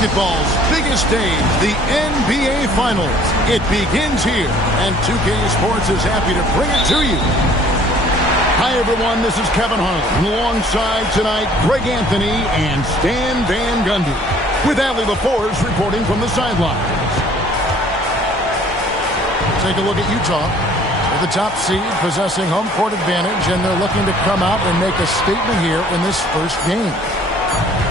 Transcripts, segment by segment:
Basketball's biggest stage, the NBA Finals. It begins here, and 2K Sports is happy to bring it to you. Hi, everyone. This is Kevin Harlan. Alongside tonight, Greg Anthony and Stan Van Gundy, with Allie LaForce reporting from the sidelines. Take a look at Utah. They're the top seed, possessing home court advantage, and they're looking to come out and make a statement here in this first game.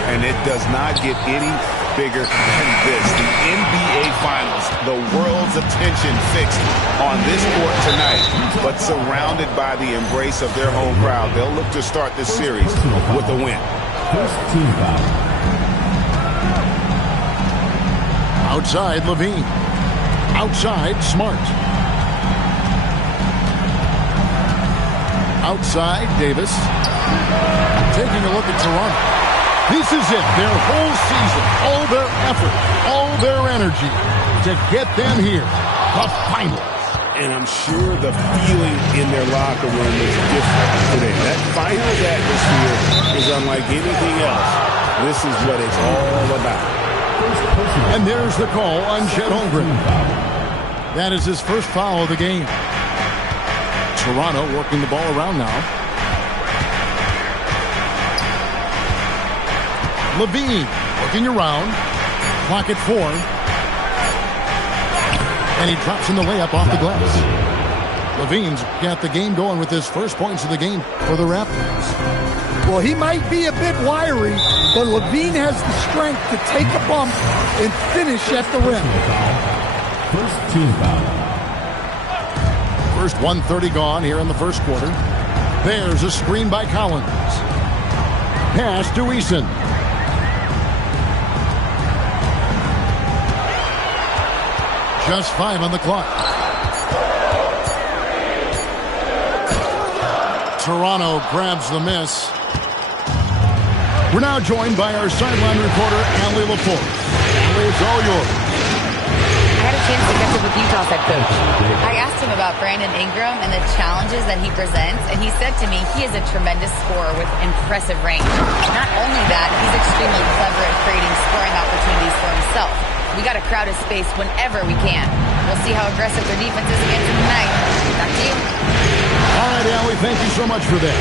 And it does not get any bigger than this. The NBA Finals, the world's attention fixed on this court tonight, but surrounded by the embrace of their home crowd. They'll look to start this series with a win. Outside, Levine. Outside, Smart. Outside, Davis. Taking a look at Toronto. This is it, their whole season, all their effort, all their energy to get them here, the finals. And I'm sure the feeling in their locker room is different today. That finals atmosphere is unlike anything else. This is what it's all about. And there's the call on Chet Holmgren. That is his first foul of the game. Toronto working the ball around now. Levine looking around. Clock at 4. And he drops in the layup off the glass. Levine's got the game going with his first points of the game for the Raptors. Well, he might be a bit wiry, but Levine has the strength to take a bump and finish at the rim. First team foul. First 1:30 gone here in the first quarter. There's a screen by Collins. Pass to Eason. Just 5 on the clock. Toronto grabs the miss. We're now joined by our sideline reporter, Allie LaForce. Allie, it's all yours. I had a chance to catch up with Utah's head coach. I asked him about Brandon Ingram and the challenges that he presents, and he said to me he is a tremendous scorer with impressive range. Not only that, he's extremely clever at creating scoring opportunities for himself. We got to crowd his space whenever we can. We'll see how aggressive their defense is against him tonight. Back to you. All right, Allie, thank you so much for that.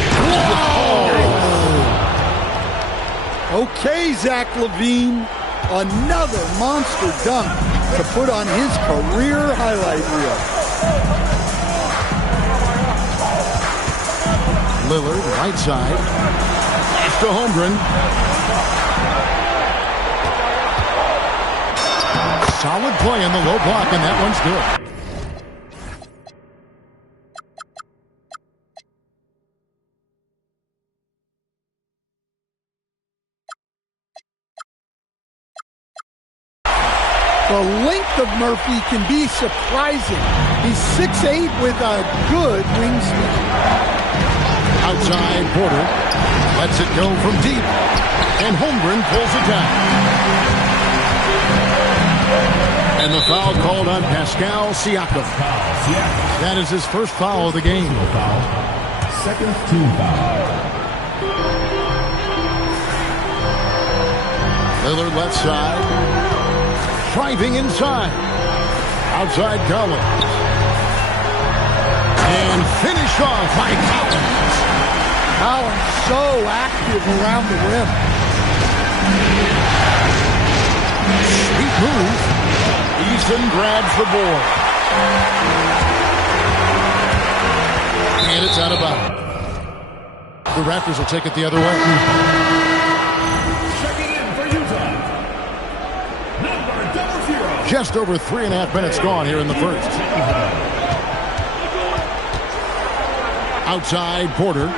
Whoa! Okay, Zach LaVine. Another monster dunk to put on his career highlight reel. Lillard, right side. Pass to Holmgren. Solid play in the low block, and that one's good. The length of Murphy can be surprising. He's 6'8" with a good wingspan. Outside, Porter lets it go from deep, and Holmgren pulls it down. And the foul called on Pascal Siakam. That is his first foul of the game. Second team foul. Lillard left side. Driving inside. Outside Collins. And finish off by Collins. Collins so active around the rim. Sweet move. Eason grabs the board. And it's out of bounds. The Raptors will take it the other way. Checking in for Utah. Number 00. Just over 3.5 minutes gone here in the first. Outside, Porter.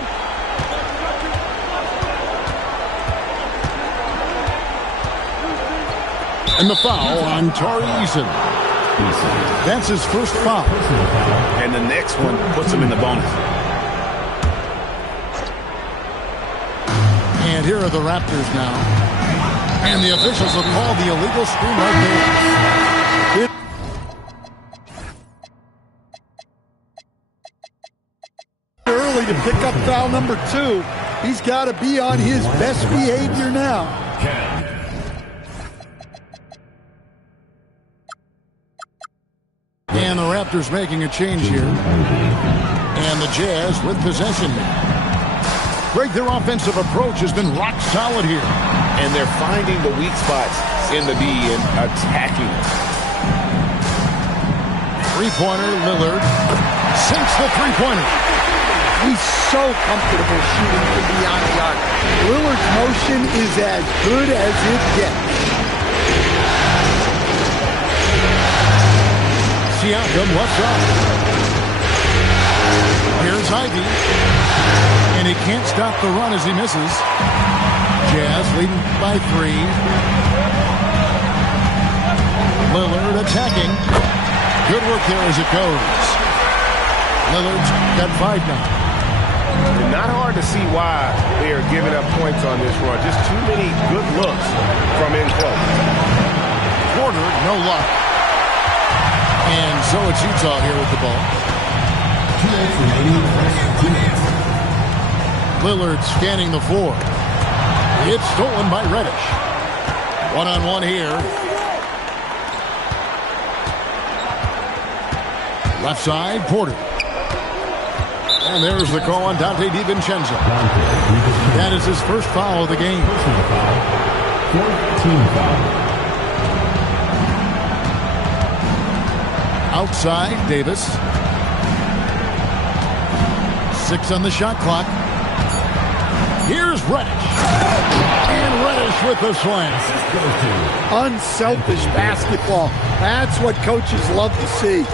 And the foul on Tari Eason. That's his first foul. And the next one puts him in the bonus. And here are the Raptors now. And the officials will call the illegal screen right there. Early to pick up foul number 2. He's got to be on his best behavior now. Raptors making a change here. And the Jazz with possession. Greg, their offensive approach has been rock solid here. And they're finding the weak spots in the D and attacking. Three-pointer, Lillard sinks the three-pointer. He's so comfortable shooting from beyond the arc. Lillard's motion is as good as it gets. Siakam left side. Here's Ivy. And he can't stop the run as he misses. Jazz leading by 3. Lillard attacking. Good work there as it goes. Lillard's got 5 now. Not hard to see why they are giving up points on this run. Just too many good looks from in close. Porter, no luck. And so it's Utah here with the ball. Lillard scanning the floor. It's stolen by Reddish. One-on-one here. Left side, Porter. And there's the call on Dante DiVincenzo. That is his first foul of the game. 14 foul. Outside, Davis. 6 on the shot clock. Here's Reddish. And Reddish with the slam. Unselfish basketball. That's what coaches love to see.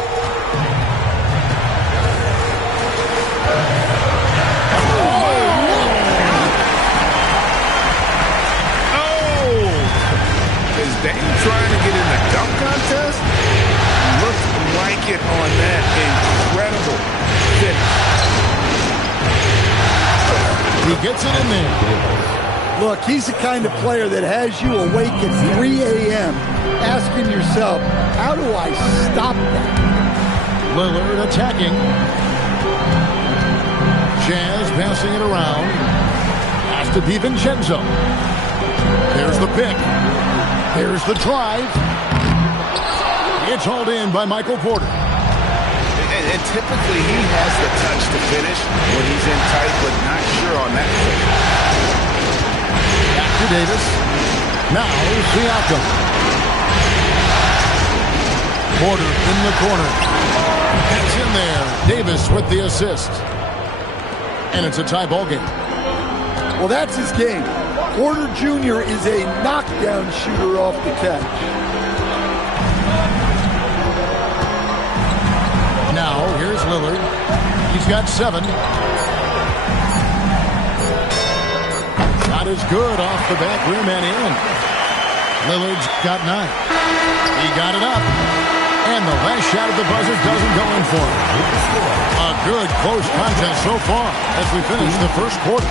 Dame trying to get in the dunk contest? Looked like it on that incredible finish. He gets it in there. Look, he's the kind of player that has you awake at 3 a.m. asking yourself, how do I stop that? Lillard attacking. Jazz passing it around. Pass to DiVincenzo. There's the pick. There's the drive. It's hauled in by Michael Porter. And typically he has the touch to finish when he's in tight, but not sure on that play. Back to Davis. Now Siakam. Porter in the corner. It's in there. Davis with the assist. And it's a tie ball game. Well, that's his game. Porter Jr. is a knockdown shooter off the catch. Now, here's Lillard. He's got 7. Not as good off the back rim and in. Lillard's got 9. He got it up. And the last shot at the buzzer doesn't go in for him. A good close contest so far as we finish the first quarter.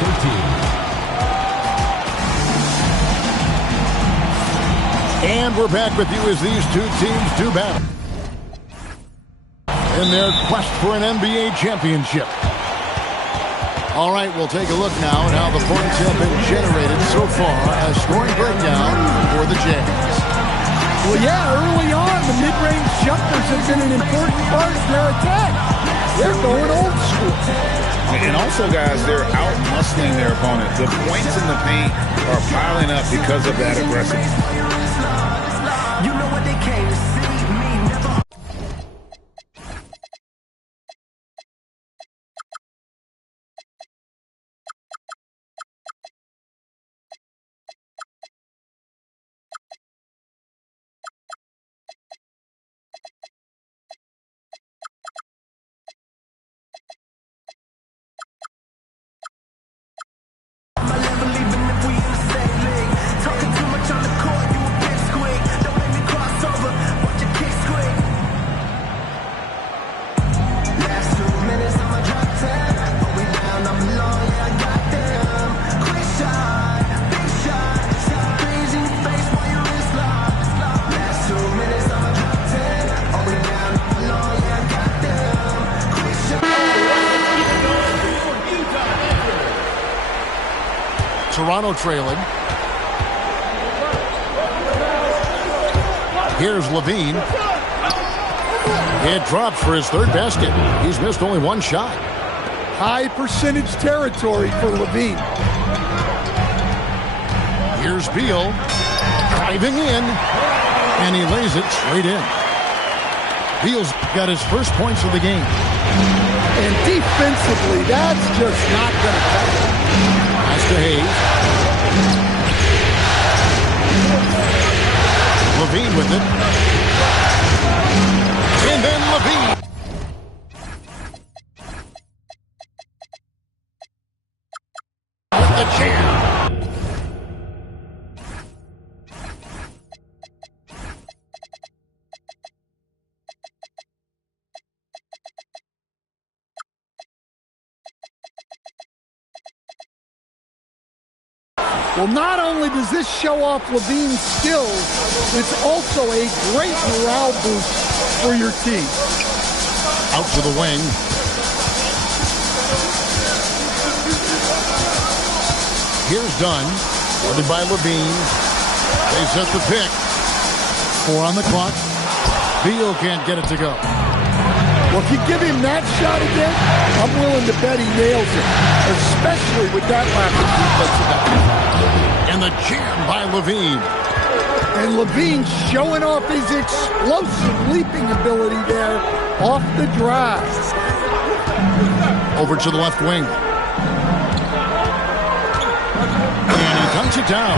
13. And we're back with you as these two teams do battle in their quest for an NBA championship. All right, we'll take a look now at how the points have been generated so far as scoring breakdown for the Jazz. Well, yeah, early on, the mid-range jumpers have been an important part of their attack. They're going old school. And also, guys, they're out-muscling their opponent. The points in the paint are piling up because of that aggressiveness. You know what they came to see, me never. My level, even if we in the same league. Talking too much on the court, you a big squeak. Don't make me cross over, watch your kick squeak. Last 2 minutes, I'ma drop 10. But we down, I'm long, yeah, I got them. Quick shot, big shot. Threes in your face while your wrist locked. Last 2 minutes, I'ma drop 10. But we down, I'm long, yeah, I got them. Quick shot. Toronto trailing. Here's Levine. It drops for his third basket. He's missed only one shot. High percentage territory for Levine. Here's Beal. Diving in. And he lays it straight in. Beal's got his first points of the game. And defensively, that's just not going to cut it. Pass to Hayes. Levine with it. And then Levine. With the jam. Well, not only does this show off Levine's skills, it's also a great morale boost for your team. Out to the wing. Here's Dunn. Guarded by Levine. They set the pick. 4 on the clock. Beal can't get it to go. Well, if you give him that shot again, I'm willing to bet he nails it, especially with that lack of defensive effort. And the jam by Levine. And Levine showing off his explosive leaping ability there off the drive. Over to the left wing. And he dunks it down.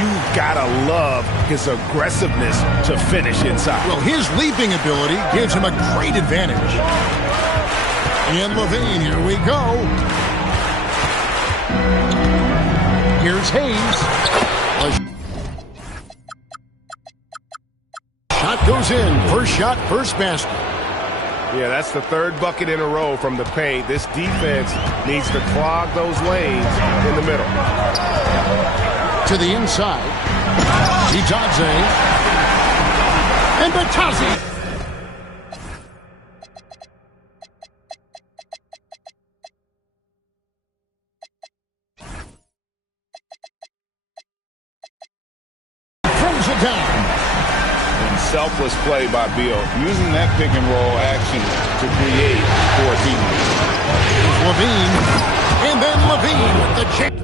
You've got to love his aggressiveness to finish inside. Well, his leaping ability gives him a great advantage. And Levine, here we go. Here's Hayes. Shot goes in. First shot, first basket. Yeah, that's the third bucket in a row from the paint. This defense needs to clog those lanes in the middle. To the inside. Ijadze. And Batazzi. Throws it down. And selfless play by Beal, using that pick and roll action to create for a team. Levine. And then Levine with the check.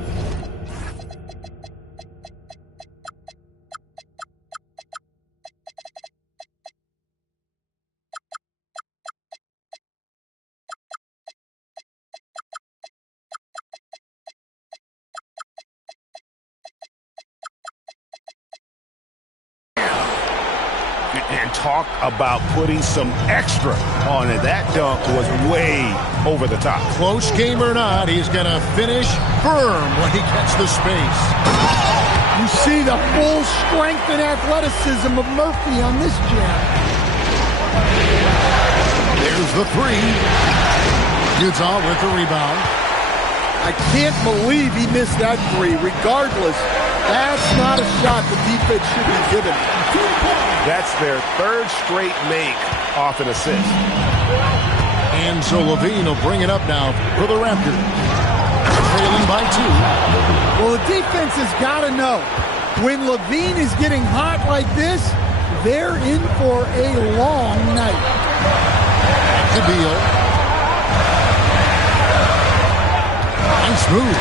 And talk about putting some extra on it. That dunk was way over the top. Close game or not, he's going to finish firm when he gets the space. You see the full strength and athleticism of Murphy on this jam. There's the three. Utah with the rebound. I can't believe he missed that three. Regardless, that's not a shot the defense should be given. That's their third straight make off an assist. And so Levine will bring it up now for the Raptors. Trailing by 2. Well, the defense has got to know, when Levine is getting hot like this, they're in for a long night. To Beal. Nice move.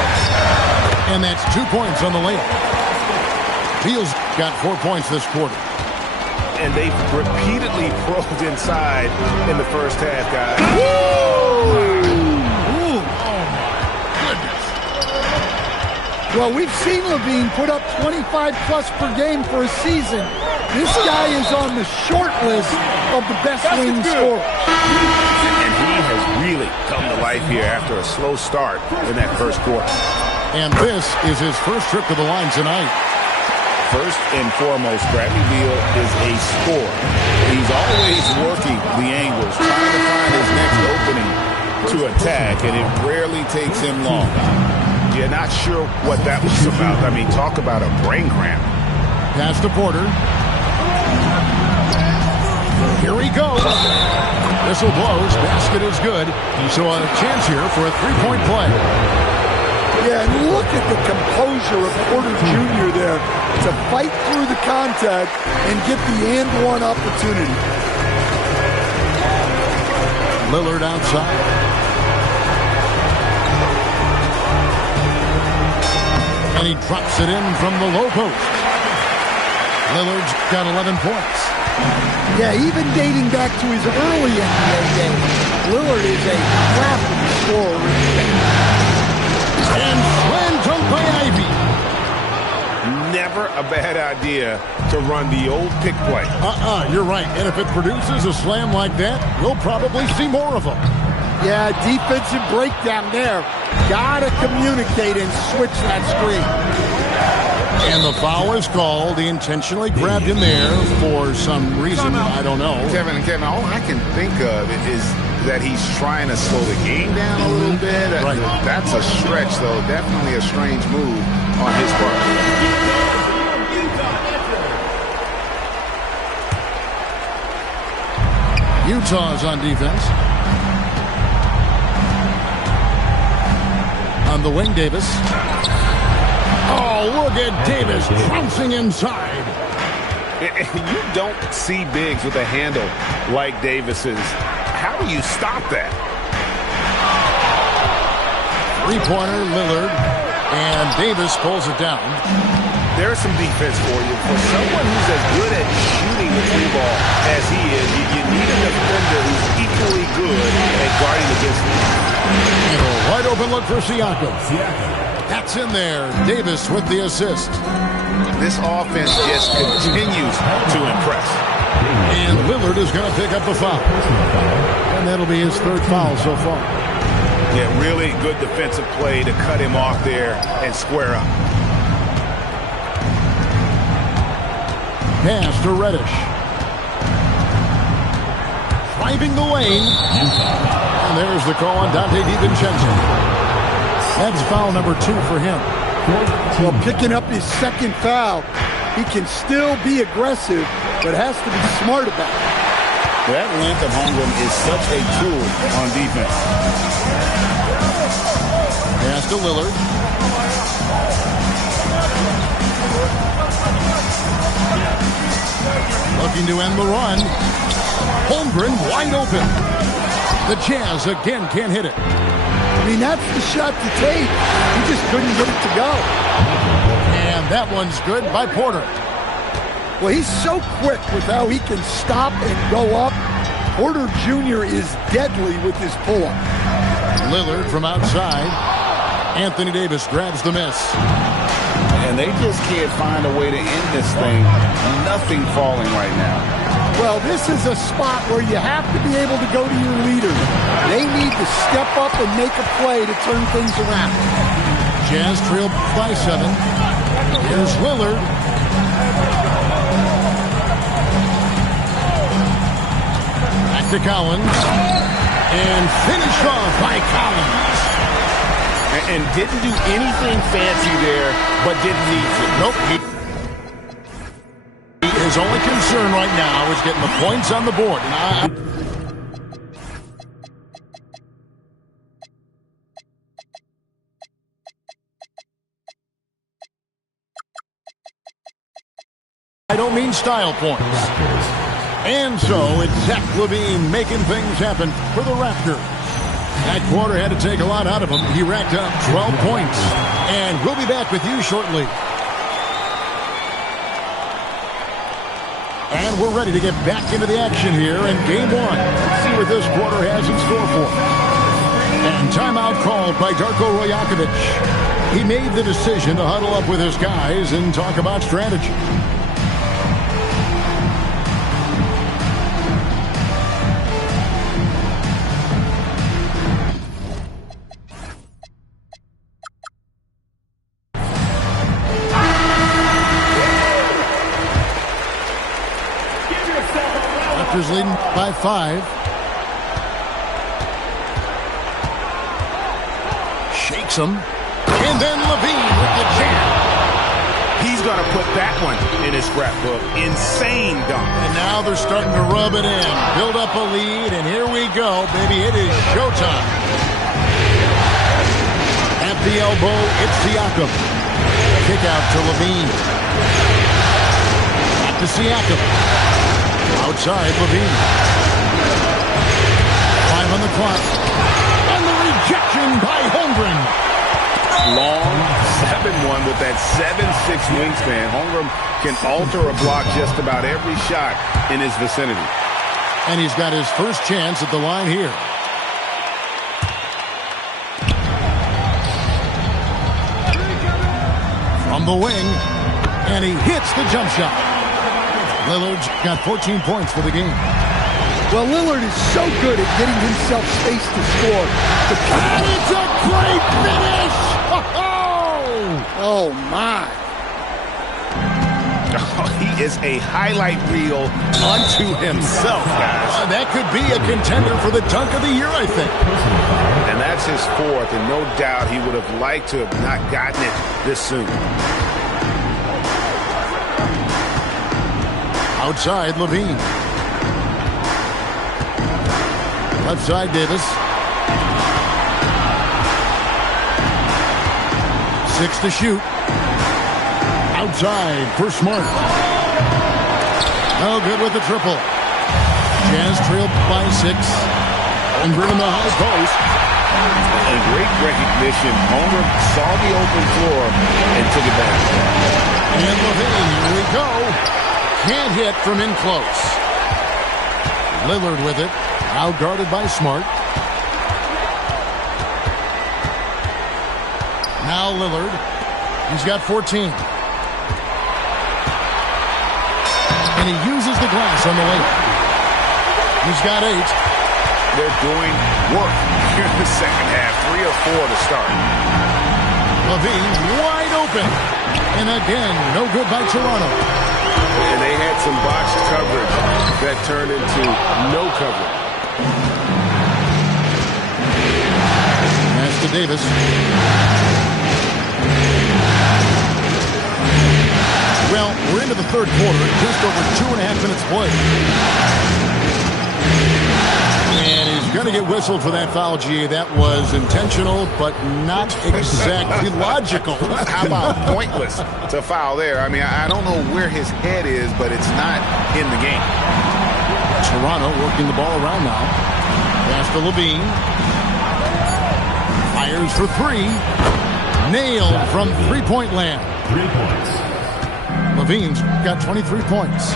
And that's 2 points on the layup. Beal's got 4 points this quarter. And they've repeatedly probed inside in the first half, guys. Ooh, oh my goodness. Well, we've seen Levine put up 25-plus per game for a season. This guy is on the short list of the best wing scorers. And he has really come to life here after a slow start in that first quarter. And this is his first trip to the line tonight. First and foremost, Bradley Beal is a scorer. He's always working the angles, trying to find his next opening to attack, and it rarely takes him long. You're not sure what that was about. I mean, talk about a brain cramp. Pass to Porter. Here he goes. Whistle blows. Basket is good. So a chance here for a three-point play. Yeah, and look at the composure of Porter Jr. there to fight through the contact and get the and one opportunity. Lillard outside. And he drops it in from the low post. Lillard's got 11 points. Yeah, even dating back to his early NBA days, Lillard is a rapid scorer. And slam dunk by Ivy. Never a bad idea to run the old pick play. You're right. And if it produces a slam like that, we'll probably see more of them. Yeah, defensive breakdown there. Gotta communicate and switch that screen. And the foul is called. He intentionally grabbed him there for some reason. I don't know. Kevin, all I can think of is that he's trying to slow the game down a little bit. Right. That's a stretch, though. Definitely a strange move on his part. Utah's on defense. On the wing, Davis. Oh, look at Davis trouncing inside. You don't see bigs with a handle like Davis's. How do you stop that? Three-pointer, Lillard, and Davis pulls it down. There's some defense for you. For someone who's as good at shooting the three ball as he is, you need a defender who's equally good at guarding against him. And a wide open look for Siakam. That's in there. Davis with the assist. This offense just continues to impress. And Lillard is going to pick up the foul. And that'll be his third foul so far. Yeah, really good defensive play to cut him off there and square up. Pass to Reddish. Driving the lane. And there's the call on Dante DiVincenzo. That's foul number 2 for him. Well, picking up his second foul, he can still be aggressive, but has to be smart about it. That length of Holmgren is such a tool on defense. Pass to Lillard. Looking to end the run. Holmgren wide open. The Jazz again can't hit it. I mean, that's the shot to take. He just couldn't get it to go. And that one's good by Porter. Well, he's so quick with how he can stop and go up. Porter Jr. is deadly with his pull-up. Lillard from outside. Anthony Davis grabs the miss. And they just can't find a way to end this thing. Nothing falling right now. Well, this is a spot where you have to be able to go to your leaders. They need to step up and make a play to turn things around. Jazz trail by 7. Here's Lillard. Back to Collins. And finished off by Collins. And didn't do anything fancy there, but didn't need to. Nope. His only concern right now is getting the points on the board. I don't mean style points. And so it's Zach LaVine making things happen for the Raptors. That quarter had to take a lot out of him. He racked up 12 points. And we'll be back with you shortly. And we're ready to get back into the action here in Game 1. Let's see what this quarter has in store for us. And timeout called by Darko Rajakovic. He made the decision to huddle up with his guys and talk about strategy. Raptors leading by 5. Shakes him. And then LaVine with the jam. He's going to put that one in his scrapbook. Insane dunk. And now they're starting to rub it in. Build up a lead, and here we go, baby. It is showtime. At At the elbow, it's Siakam. Kick out to Levine. Back to Siakam. Outside, Levine. 5 on the clock. And the rejection by Holmgren. Long 7-1 with that 7'6" wingspan. Holmgren can alter a block just about every shot in his vicinity. And he's got his first chance at the line here. From the wing, and he hits the jump shot. Lillard's got 14 points for the game. Well, Lillard is so good at getting himself space to score. And it's a great finish! Oh, my. He is a highlight reel unto himself, guys. That could be a contender for the dunk of the year, I think. And that's his 4th, and no doubt he would have liked to have not gotten it this soon. Outside, Levine. Left side, Davis. 6 to shoot. Outside for Smart. No good with the triple. Jazz trailed by 6. Holmgren in the high post. And great recognition. Homer saw the open floor and took advantage. And Levine, here we go. Can't hit from in close. Lillard with it. Now guarded by Smart. Now Lillard. He's got 14. And he uses the glass on the layup. He's got 8. They're doing work here in the second half. 3 or 4 to start. Levine wide open. And again, no good by Toronto. And they had some botched coverage that turned into no coverage. Pass to Davis. Well, we're into the third quarter, just over 2.5 minutes played. And he's going to get whistled for that foul, G. That was intentional, but not exactly logical. How about pointless to foul there? I mean, I don't know where his head is, but it's not in the game. Toronto working the ball around now. Pass to Levine. Fires for 3. Nailed from three-point land. 3 points. Levine's got 23 points.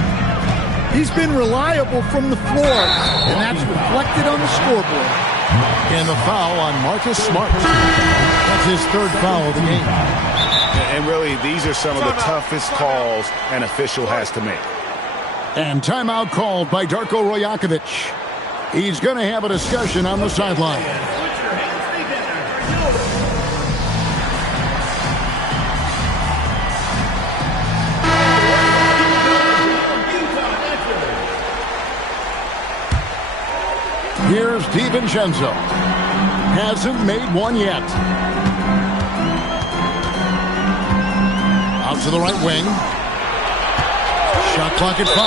He's been reliable from the floor, and that's reflected on the scoreboard. And the foul on Marcus Smart. That's his 3rd foul of the game. And really, these are some of the toughest calls an official has to make. And timeout called by Darko Rajakovic. He's going to have a discussion on the sideline. Here's DiVincenzo. Hasn't made one yet. Out to the right wing. Shot clock at 5.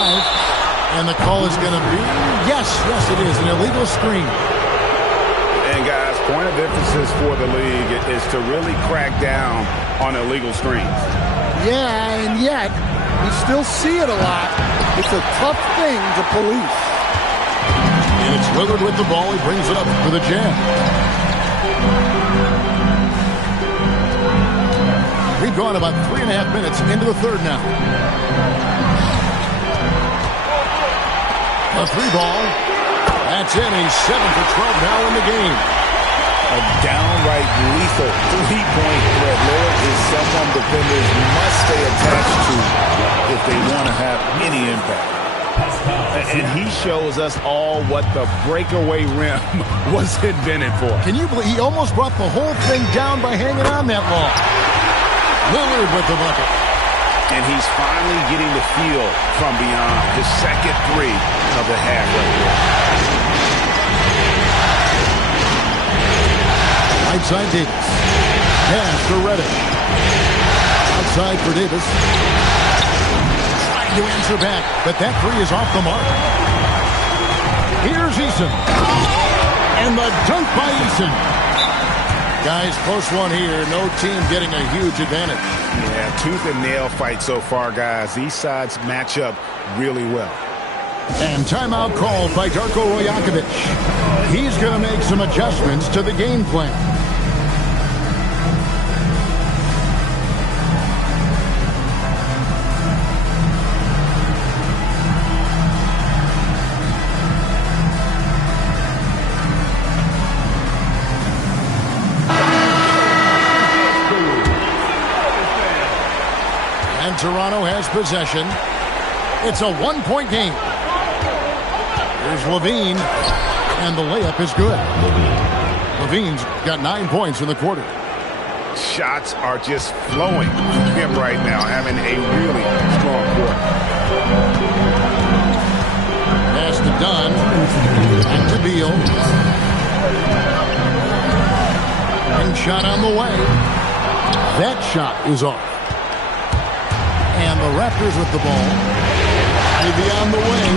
And the call is going to be, yes, it is, an illegal screen. And guys, point of emphasis for the league is to really crack down on illegal screens. Yeah, and yet, we still see it a lot. It's a tough thing to police. And it's Lillard with the ball. He brings it up for the Jam. We've gone about 3.5 minutes into the third now. A 3 ball. That's in. He's 7 for 12 now in the game. A downright lethal 3-point threat. Lillard is someone defenders must stay attached to if they want to have any impact. And he shows us all what the breakaway rim was invented for. Can you believe he almost brought the whole thing down by hanging on that long? Lillard with the bucket. And he's finally getting the feel from beyond his second 3 of the half right here. Right side Davis. Pass for Reddish. Outside for Davis. To answer back, but that 3 is off the mark. Here's Eason. And the dunk by Eason. Guys, close one here. No team getting a huge advantage. Yeah, tooth and nail fight so far, guys. These sides match up really well. And timeout called by Darko Rajakovic. He's going to make some adjustments to the game plan. And Toronto has possession. It's a one-point game. Here's Levine, and the layup is good. Levine's got 9 points in the quarter. Shots are just flowing from him right now, having a really strong quarter. Pass to Dunn, and to Beal. And shot on the way. That shot is off. And the Raptors with the ball. Ivy on the wing.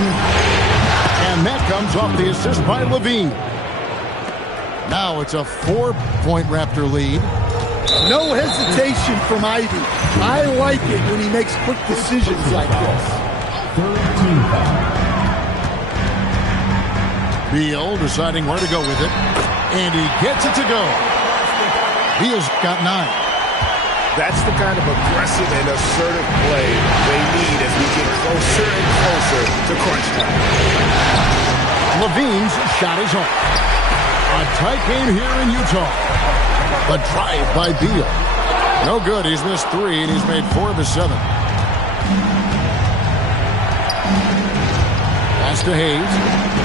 And that comes off the assist by Levine. Now it's a 4-point Raptor lead. No hesitation from Ivy. I like it when he makes quick decisions like this. Beal deciding where to go with it. And he gets it to go. Beal's got 9. That's the kind of aggressive and assertive play they need as we get closer and closer to crunch time. Levine's shot is off. A tight game here in Utah. A drive by Beal. No good. He's missed 3, and he's made 4 of his 7. Pass to Hayes.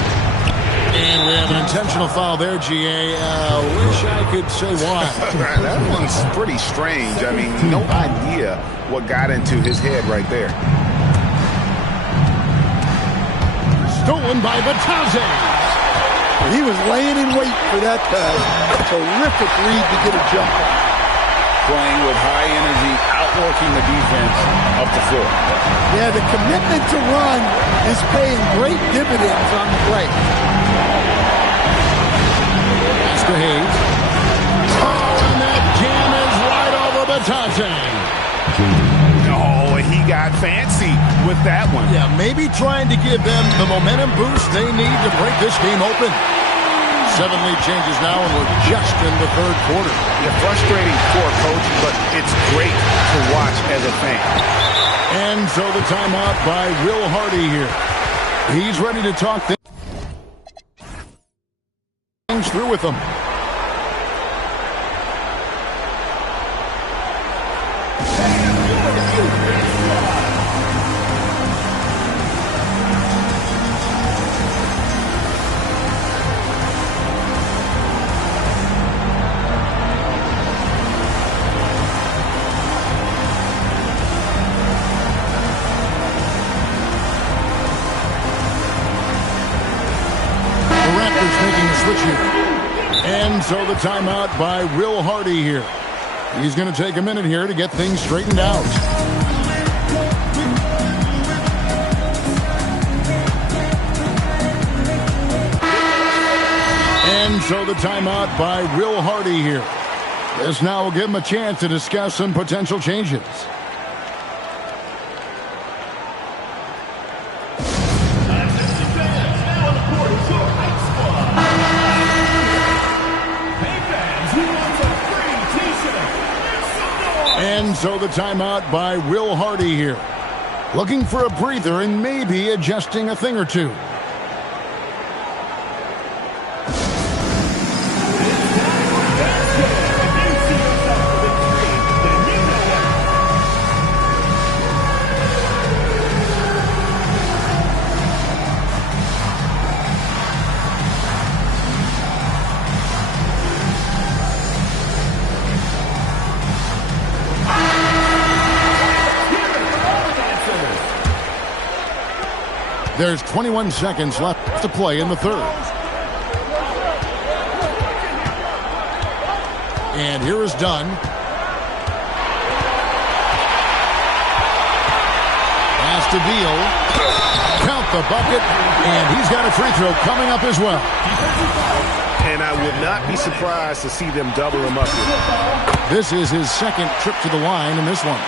And we have an intentional foul there, GA. Wish I could say why. That one's pretty strange. I mean, no idea what got into his head right there. Stolen by Batazes. He was laying in wait for that terrific read to get a jump on. Playing with high energy, outworking the defense up the floor. Yeah, the commitment to run is paying great dividends on the play. Pass to Hayes. Oh, and that jam is right over Batazes. Oh, he got fancy with that one. Yeah, maybe trying to give them the momentum boost they need to break this game open. 7 lead changes now, and we're just in the 3rd quarter. Yeah, frustrating for a coach, but it's great to watch as a fan. And so the timeout by Will Hardy here. He's ready to talk things through with them. And so the timeout by Will Hardy here. He's going to take a minute here to get things straightened out. And so the timeout by Will Hardy here. This now will give him a chance to discuss some potential changes. And so the timeout by Will Hardy here. Looking for a breather and maybe adjusting a thing or two. There's 21 seconds left to play in the 3rd. And here is Dunn. Pass to Beal. Count the bucket. And he's got a free throw coming up as well. And I would not be surprised to see them double him up here. This is his second trip to the line in this one.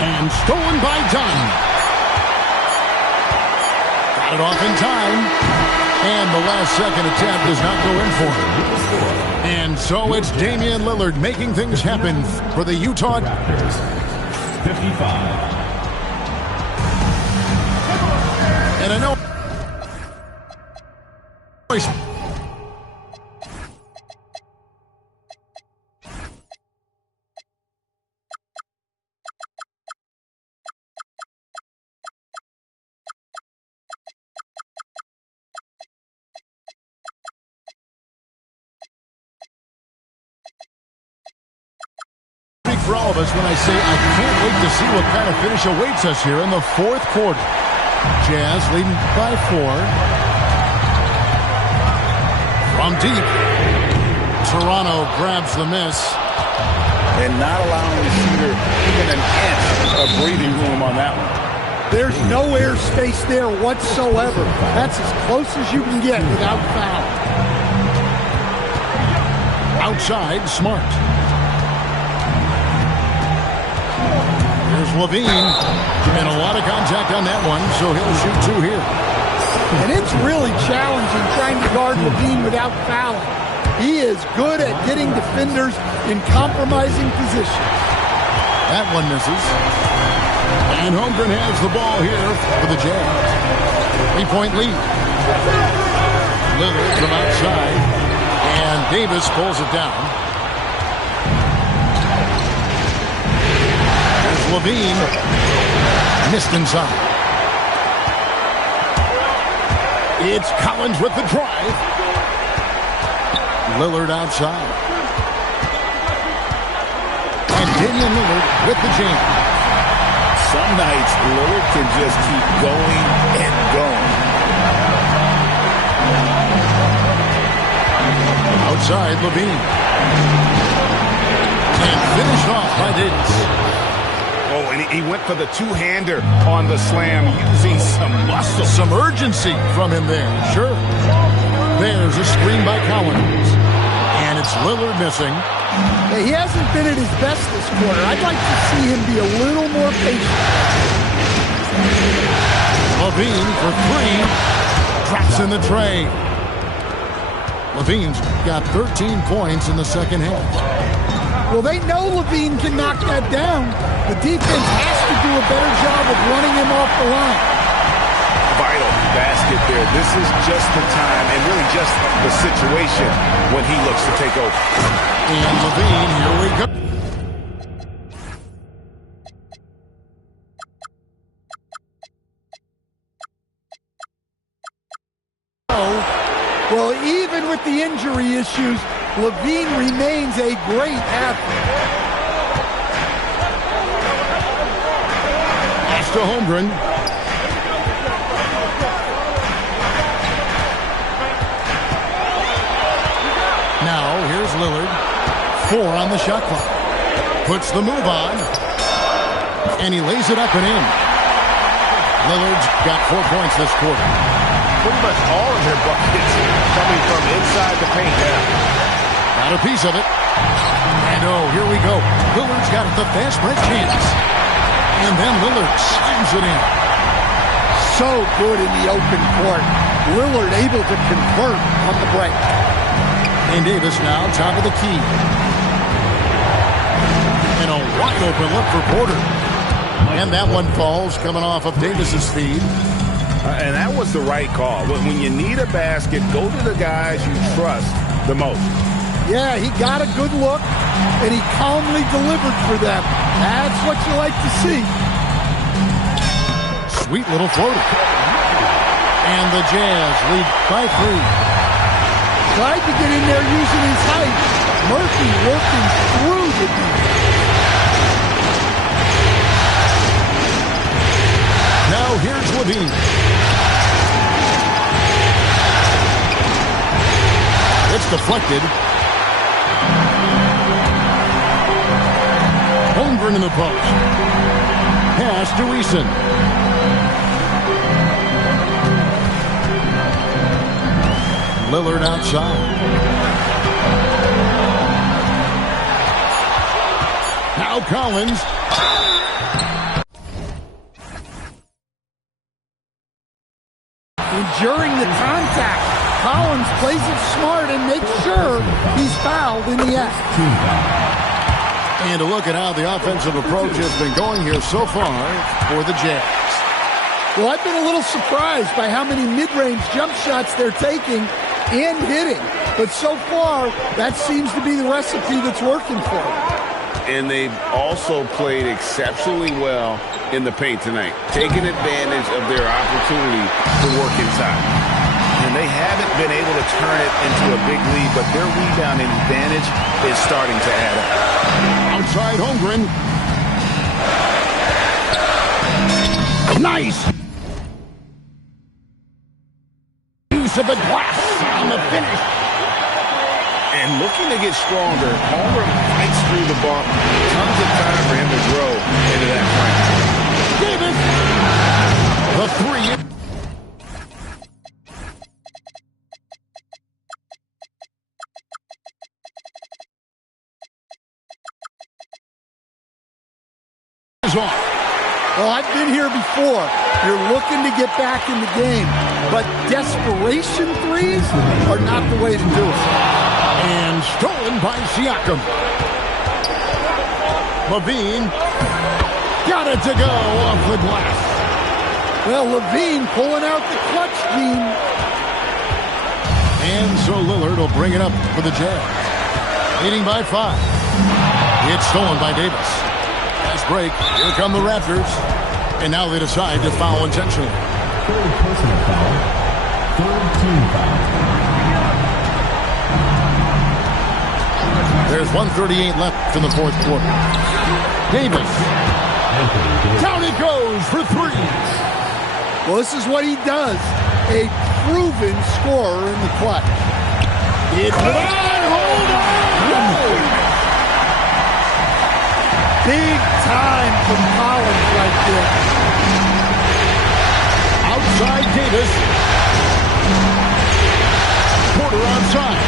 And stolen by Dunn. Got it off in time. And the last second attempt does not go in for him. And so it's Damian Lillard making things happen for the Utah. 55. And I know. For all of us when I say I can't wait to see what kind of finish awaits us here in the fourth quarter. Jazz leading by 4. From deep. Toronto grabs the miss. And not allowing the shooter even an inch of breathing room on that one. There's no air space there whatsoever. That's as close as you can get without foul. Outside, Smart. Here's Levine, and a lot of contact on that one, so he'll shoot 2 here. And it's really challenging trying to guard Levine without fouling. He is good at getting defenders in compromising positions. That one misses. And Holmgren has the ball here for the Jazz. 3-point lead. Lillard from outside, and Davis pulls it down. Levine missed inside. It's Collins with the drive. Lillard outside. And Damian Lillard with the jam. Some nights Lillard can just keep going and going. Outside Levine. And finished off by Davis. Oh, and he went for the two-hander on the slam using some muscle. Some urgency from him there, sure. There's a screen by Collins. And it's Lillard missing. Hey, he hasn't been at his best this quarter. I'd like to see him be a little more patient. Levine for 3. Drops in the tray. Levine's got 13 points in the second half. Well, they know Levine can knock that down. The defense has to do a better job of running him off the line. Vital basket there. This is just the time and really just the situation when he looks to take over. And Levine, here we go. Well, even with the injury issues, Levine remains a great athlete. Pass to Holmgren. Now, here's Lillard. 4 on the shot clock. Puts the move on. And he lays it up and in. Lillard's got 4 points this quarter. Pretty much all of their buckets coming from inside the paint now. Got a piece of it. And oh, here we go. Lillard's got the fast break chance. And then Lillard slams it in. So good in the open court. Lillard able to convert on the break. And Davis now top of the key. And a wide open look for Porter. And that one falls coming off of Davis's feed. And that was the right call. When you need a basket, go to the guys you trust the most. Yeah, he got a good look, and he calmly delivered for them. That's what you like to see. Sweet little floater. And the Jazz lead by 3. Tried to get in there using his height. Murphy working through the defense. Now here's Levine. It's deflected. Holmgren in the post. Pass to Eason. Lillard outside. Now Collins. Enduring the contact. Collins plays it smart and makes sure he's fouled in the act. And to look at how the offensive approach has been going here so far for the Jazz. Well, I've been a little surprised by how many mid-range jump shots they're taking and hitting. But so far, that seems to be the recipe that's working for them. And they've also played exceptionally well in the paint tonight, taking advantage of their opportunity to work inside. And they haven't been able to turn it into a big lead, but their rebounding advantage is starting to add up. Outside Holmgren. Nice. Use of the glass on the finish. And looking to get stronger, Homer fights through the bump. Tons of time for him to grow into that frame. Davis. The three. Is on. Well, I've been here before. You're looking to get back in the game, but desperation threes are not the way to do it. And stolen by Siakam. Levine got it to go off the glass. Well, Levine pulling out the clutch gene. And so Lillard will bring it up for the Jazz. Leading by 5. It's stolen by Davis. Fast break. Here come the Raptors. And now they decide to foul intentionally. Third personal foul. Third team foul. There's 1:38 left in the fourth quarter. Davis. Down he goes for 3. Well, this is what he does. A proven scorer in the clutch. Hold on! Big time from Collins right there. Outside Davis. Porter onside.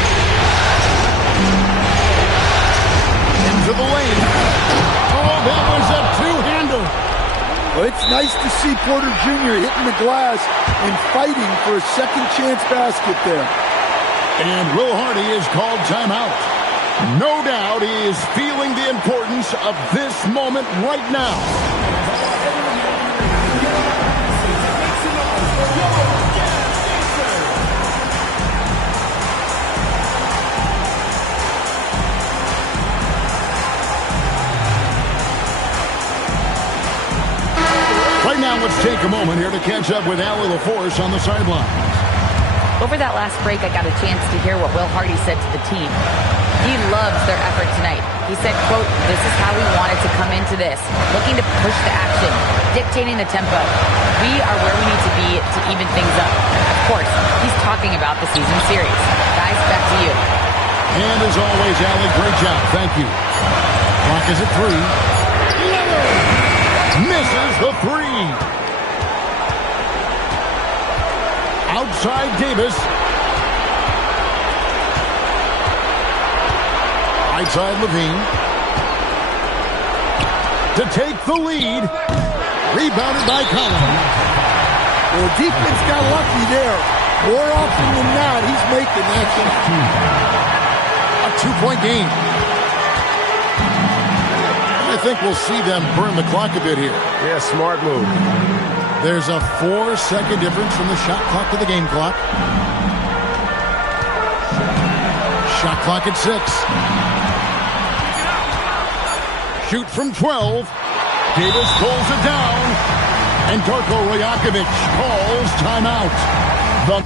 Into the lane. Oh, that was a two-hander. Well, it's nice to see Porter Jr. hitting the glass and fighting for a second chance basket there. And Will Hardy is called timeout. No doubt he is feeling the importance of this moment right now. Right now, let's take a moment here to catch up with Allie LaForce on the sideline. Over that last break, I got a chance to hear what Will Hardy said to the team. He loves their effort tonight. He said, quote, "This is how we wanted to come into this, looking to push the action, dictating the tempo. We are where we need to be to even things up." Of course, he's talking about the season series. Guys, back to you. And as always, Allie, great job. Thank you. Clock is at 3. Misses the 3. Outside Davis. Right side Levine. To take the lead. Rebounded by Collins. Well, defense got lucky there. More often than not, he's making that A 2-point game. I think we'll see them burn the clock a bit here. Yeah, smart move. There's a 4-second difference from the shot clock to the game clock. Shot clock at 6. Shoot from 12. Davis pulls it down. And Darko Rajakovic calls timeout. The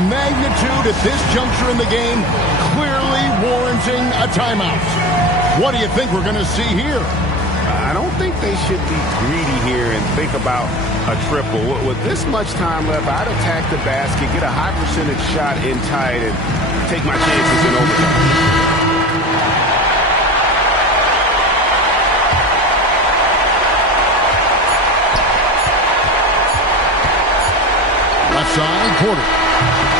magnitude at this juncture in the game clearly warranting a timeout. What do you think we're going to see here? I don't think they should be greedy here and think about a triple. With this much time left, I'd attack the basket, get a high percentage shot in tight, and take my chances in overtime. quarter.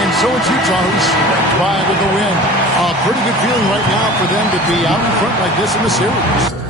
And so it's Utah who scraped by with the win. A pretty good feeling right now for them to be out in front like this in the series.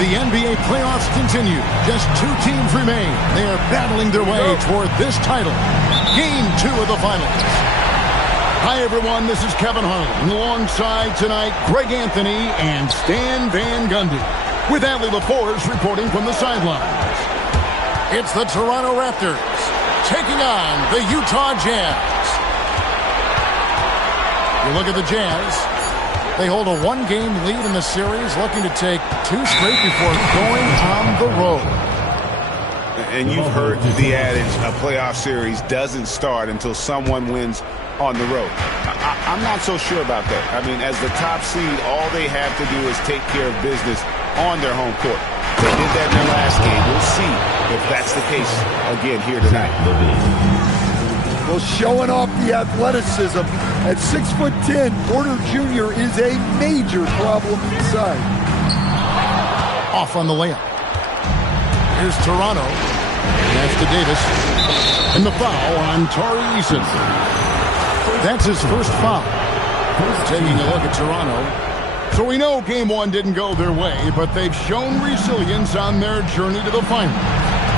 The NBA playoffs continue. Just 2 teams remain. They are battling their way toward this title. Game 2 of the finals. Hi, everyone. This is Kevin Harlan. Alongside tonight, Greg Anthony and Stan Van Gundy. With Allie LaForce reporting from the sidelines. It's the Toronto Raptors taking on the Utah Jazz. You look at the Jazz. They hold a 1-game lead in the series, looking to take 2 straight before going on the road. And you've heard the adage, a playoff series doesn't start until someone wins on the road. I'm not so sure about that. I mean, as the top seed, all they have to do is take care of business on their home court. They did that in their last game. We'll see if that's the case again here tonight. Well, showing off the athleticism. At 6'10", Porter Jr. is a major problem inside. Off on the layup. Here's Toronto. That's to Davis. And the foul on Tari Eason. That's his first foul. Taking a look at Toronto. So we know Game 1 didn't go their way, but they've shown resilience on their journey to the final.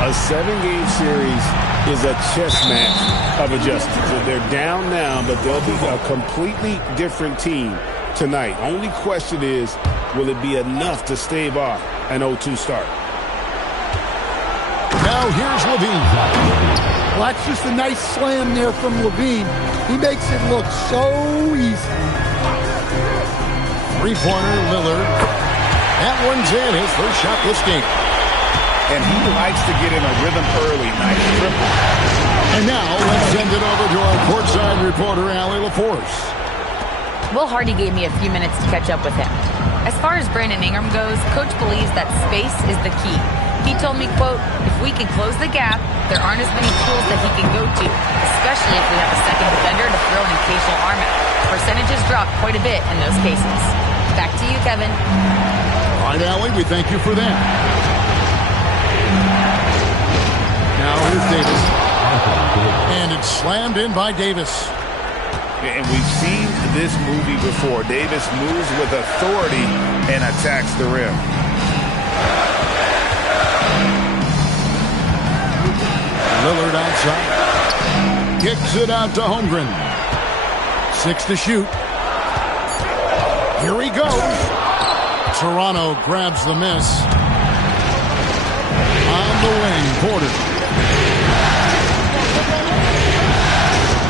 A 7-game series is a chess match of adjustments. They're down now, but they'll be a completely different team tonight. Only question is, will it be enough to stave off an 0-2 start? Now here's Levine. Well, that's just a nice slam there from Levine. He makes it look so easy. 3-pointer Lillard. That one's in, his first shot this game. And he likes to get in a rhythm early. Nice triple. And now let's send it over to our courtside reporter, Allie LaForce. Will Hardy gave me a few minutes to catch up with him. As far as Brandon Ingram goes, Coach believes that space is the key. He told me, quote, if we can close the gap, there aren't as many tools that he can go to, especially if we have a second defender to throw an occasional arm at. Percentages drop quite a bit in those cases. Back to you, Kevin. All right, Allie, we thank you for that. Now here's Davis. And it's slammed in by Davis. And we've seen this movie before. Davis moves with authority and attacks the rim. Lillard outside. Kicks it out to Holmgren. 6 to shoot. Here he goes. Toronto grabs the miss. On the wing, Porter.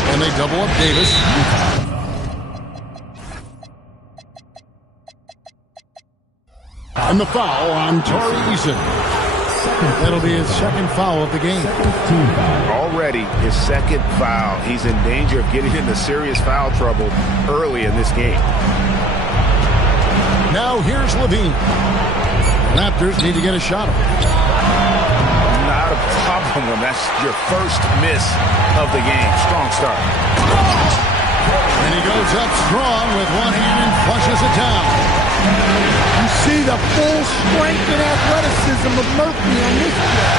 And they double up Davis. And the foul on Tari Eason. That'll be his second foul of the game. Already his second foul. He's in danger of getting into serious foul trouble early in this game. Now here's Levine. Raptors need to get a shot off. Not a problem when that's your first miss of the game. Strong start. And he goes up strong with one hand and flushes it down. You see the full strength and athleticism of Murphy on this play.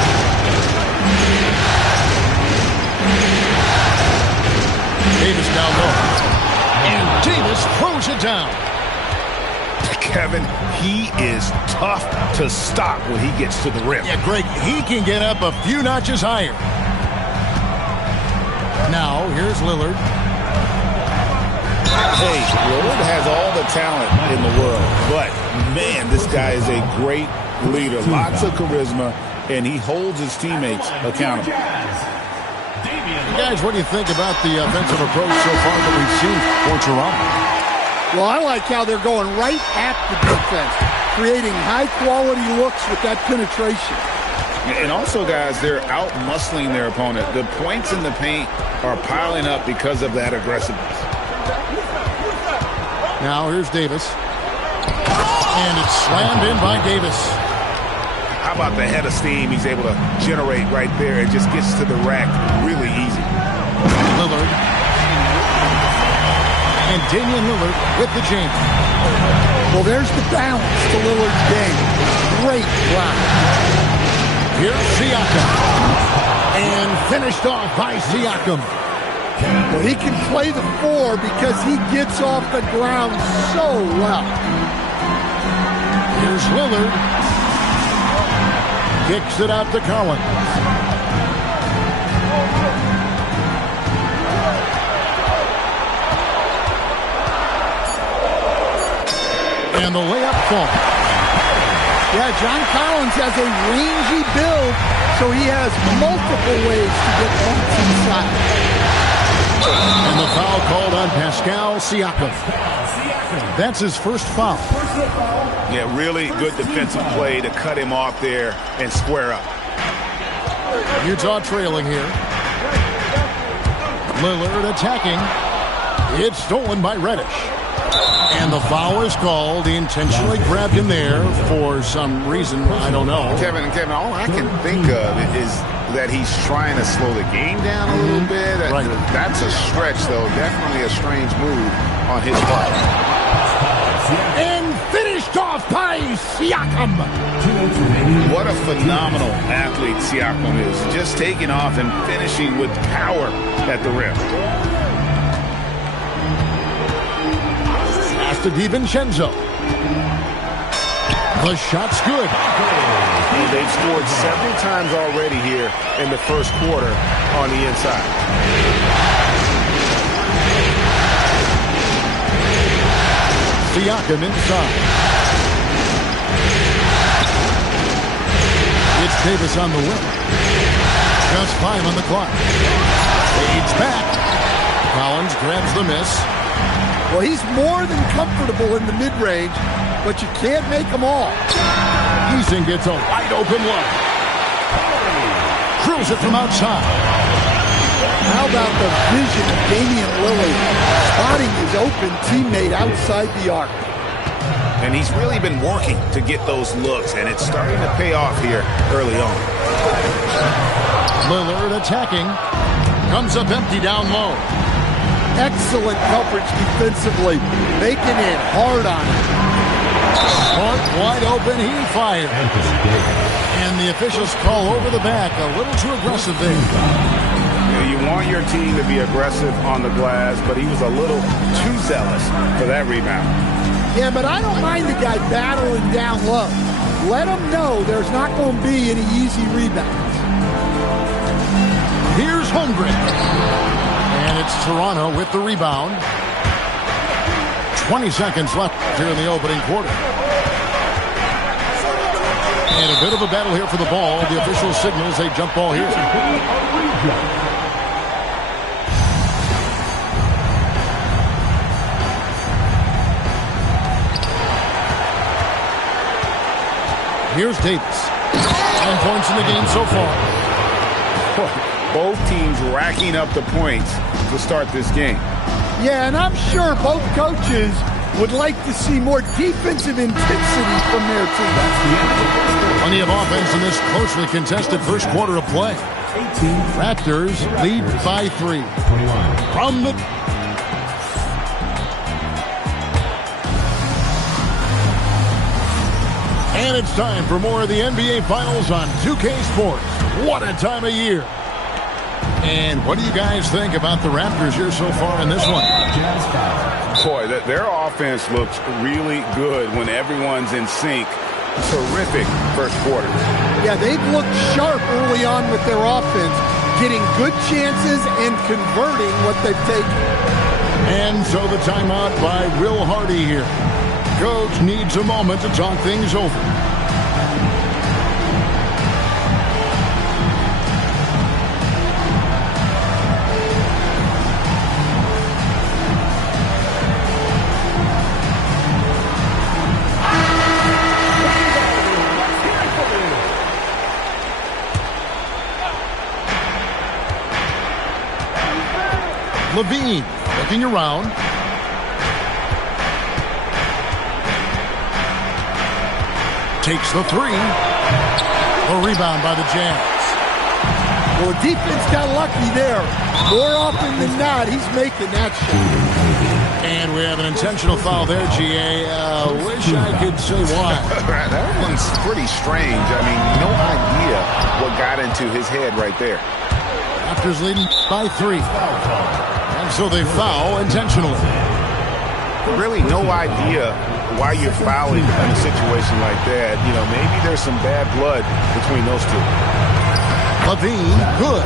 Davis down low. And Davis throws it down. Kevin, he is tough to stop when he gets to the rim. Yeah, Greg, he can get up a few notches higher. Now, here's Lillard. Hey, Lillard has all the talent in the world, but, man, this guy is a great leader. Lots of charisma, and he holds his teammates accountable. Guys, what do you think about the offensive approach so far that we've seen for Toronto? Well, I like how they're going right at the defense, creating high-quality looks with that penetration. And also, guys, they're out-muscling their opponent. The points in the paint are piling up because of that aggressiveness. Now here's Davis. And it's slammed in by Davis. How about the head of steam he's able to generate right there? It just gets to the rack really easy. Lillard. And Damian Lillard with the jam. Well, there's the balance to Lillard's game. Great block. Here's Siakam. And finished off by Siakam. Well, he can play the 4 because he gets off the ground so well. Here's Lillard. Kicks it out to Collins. And the layup falls. Yeah, John Collins has a rangy build, so he has multiple ways to get points inside. And the foul called on Pascal Siakam. That's his first foul. Yeah, really good defensive play to cut him off there and square up. Utah trailing here. Lillard attacking. It's stolen by Reddish. And the foul is called. He intentionally grabbed him there for some reason. I don't know. Kevin, all I can think of is that he's trying to slow the game down a little bit. Right. That's a stretch, though. Definitely a strange move on his part. And finished off by Siakam. What a phenomenal athlete Siakam is. Just taking off and finishing with power at the rim. To DiVincenzo. The shot's good. And they've scored several times already here in the first quarter on the inside. Siakam inside. It's Davis on the wing. Just 5 on the clock. Fades back. Collins grabs the miss. Well, he's more than comfortable in the mid-range, but you can't make them all. Eason gets a wide-open look. Drills it from outside. How about the vision of Damian Lillard spotting his open teammate outside the arc? And he's really been working to get those looks, and it's starting to pay off here early on. Lillard attacking. Comes up empty down low. Excellent coverage defensively, making it hard on him. Smart, wide open, he fired. And the officials call over the back, a little too aggressive there. You want your team to be aggressive on the glass, but he was a little too zealous for that rebound. Yeah, but I don't mind the guy battling down low. Let him know there's not going to be any easy rebounds. Here's Holmgren. And it's Toronto with the rebound. 20 seconds left here in the opening quarter. And a bit of a battle here for the ball. The official signals a jump ball here. Here's Davis. 9 points in the game so far. Both teams racking up the points to start this game. Yeah, and I'm sure both coaches would like to see more defensive intensity from their team. Plenty of offense in this closely contested first quarter of play. Raptors lead by 3. From the... And it's time for more of the NBA Finals on 2K Sports. What a time of year. And what do you guys think about the Raptors here so far in this one? Boy, their offense looks really good when everyone's in sync. Terrific first quarter. Yeah, they've looked sharp early on with their offense, getting good chances and converting what they've taken. And so the timeout by Will Hardy here. Coach needs a moment to talk things over. Levine looking around. Takes the 3. A rebound by the Jazz. Well, the defense got lucky there. More often than not, he's making that shot. And we have an intentional foul there, GA. Wish I could say why. That one's pretty strange. I mean, no idea what got into his head right there. Raptors leading by 3. And so they foul intentionally. Really no idea why you're fouling in a situation like that. You know, maybe there's some bad blood between those two. Levine, good.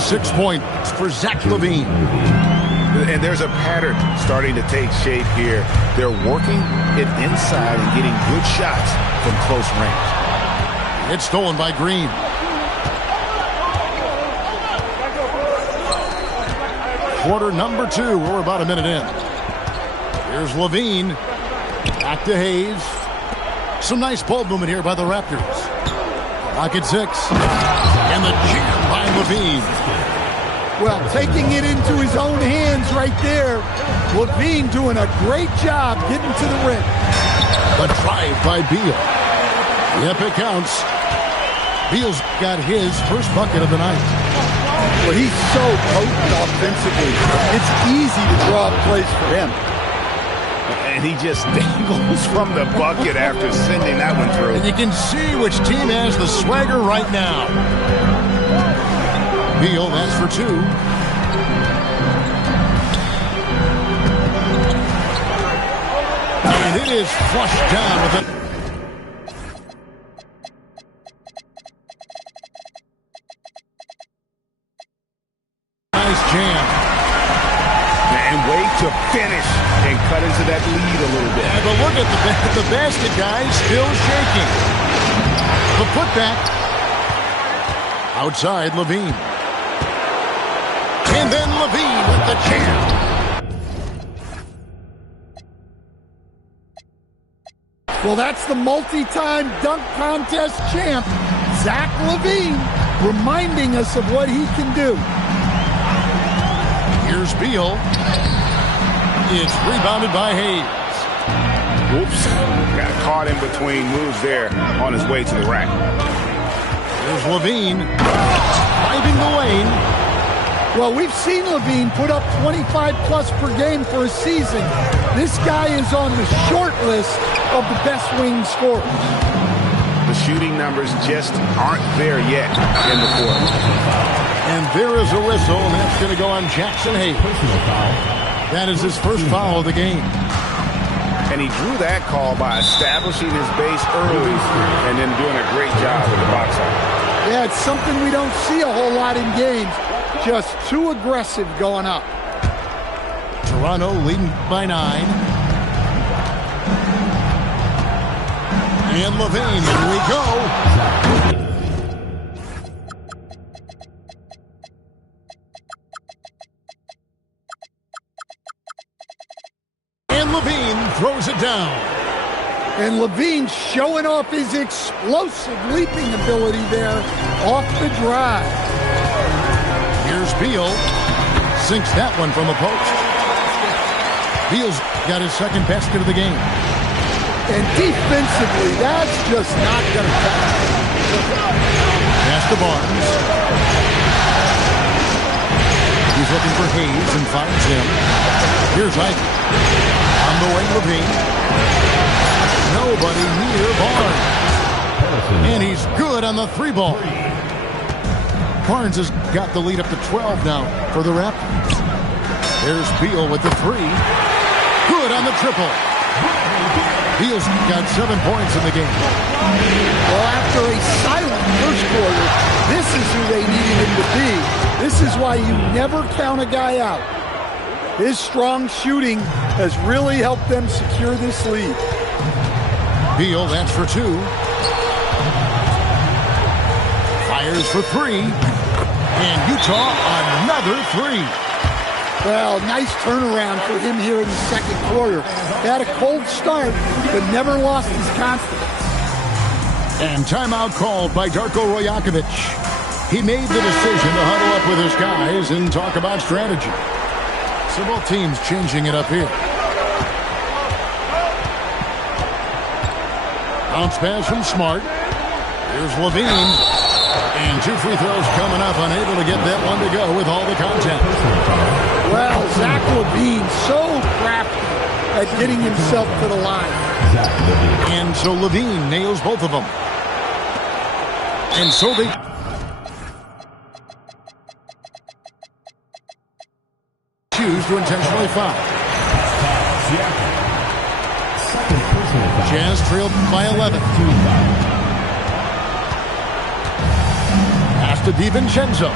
6 points for Zach Levine. And there's a pattern starting to take shape here. They're working it inside and getting good shots from close range. It's stolen by Green. Quarter number 2. We're about a minute in. Here's Levine. Back to Hayes. Some nice ball movement here by the Raptors. Clock at 6. And the jam by Levine. Well, taking it into his own hands right there. Levine doing a great job getting to the rim. The drive by Beal. Yep, it counts. Beal's got his first bucket of the night. Well, he's so potent offensively. It's easy to draw up plays for him. And he just dangles from the bucket after sending that one through. And you can see which team has the swagger right now. Beal, that's for 2. And it is flushed down with it. Nice jam. And wait to finish and cut into that lead a little bit. Yeah, but look at the basket, guys, still shaking. The putback. Outside, Levine. And then Levine with the jam. Well, that's the multi-time dunk contest champ, Zach Levine, reminding us of what he can do. Here's Beal. It's rebounded by Hayes. Whoops. Got caught in between moves there on his way to the rack. Here's Levine. Driving the lane. Well, we've seen Levine put up 25-plus per game for a season. This guy is on the short list of the best wing scorers. The shooting numbers just aren't there yet in the quarter. And there is a whistle, and that's going to go on Jackson Hayes. That is his first foul of the game. And he drew that call by establishing his base early and then doing a great job in the box out. Yeah, it's something we don't see a whole lot in games. Just too aggressive going up. Toronto leading by 9. And Levine, here we go. And Levine throws it down. And Levine showing off his explosive leaping ability there off the drive. Here's Beal. Sinks that one from the post. Beal's got his second basket of the game. And defensively, that's just not going to cut it. Pass to Barnes. He's looking for Hayes and finds him. Here's Ike. On the wing, Levine. Nobody near Barnes. And he's good on the 3-ball. Barnes has got the lead up to 12 now for the Raptors. There's Beal with the 3. Good on the triple. Beal's got 7 points in the game. Well, after a silent first quarter, this is who they needed him to be. This is why you never count a guy out. His strong shooting has really helped them secure this lead. Beal, that's for 2. Fires for 3. And Utah, another 3. Well, nice turnaround for him here in the second quarter. Had a cold start, but never lost his confidence. And timeout called by Darko Rajakovic. He made the decision to huddle up with his guys and talk about strategy. So both teams changing it up here. Bounce pass from Smart. Here's Levine. And 2 free throws coming up, unable to get that one to go with all the contact. Well, Zach Levine so crafty at getting himself to the line. And so Levine nails both of them. And so they choose to intentionally foul. Jazz trailed by 11. Pass to DiVincenzo.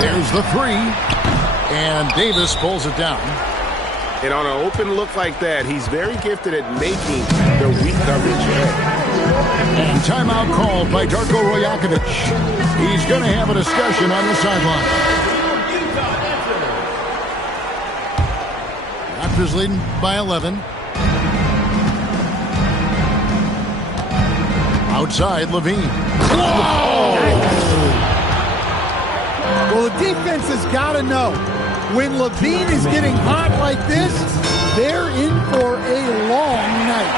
There's the three. And Davis pulls it down. And on an open look like that, he's very gifted at making the weak coverage. And timeout called by Darko Rajakovic. He's going to have a discussion on the sideline. Raptors leading by 11. Outside, Levine. Whoa! Well, the defense has got to know, when Levine is getting hot like this, they're in for a long night.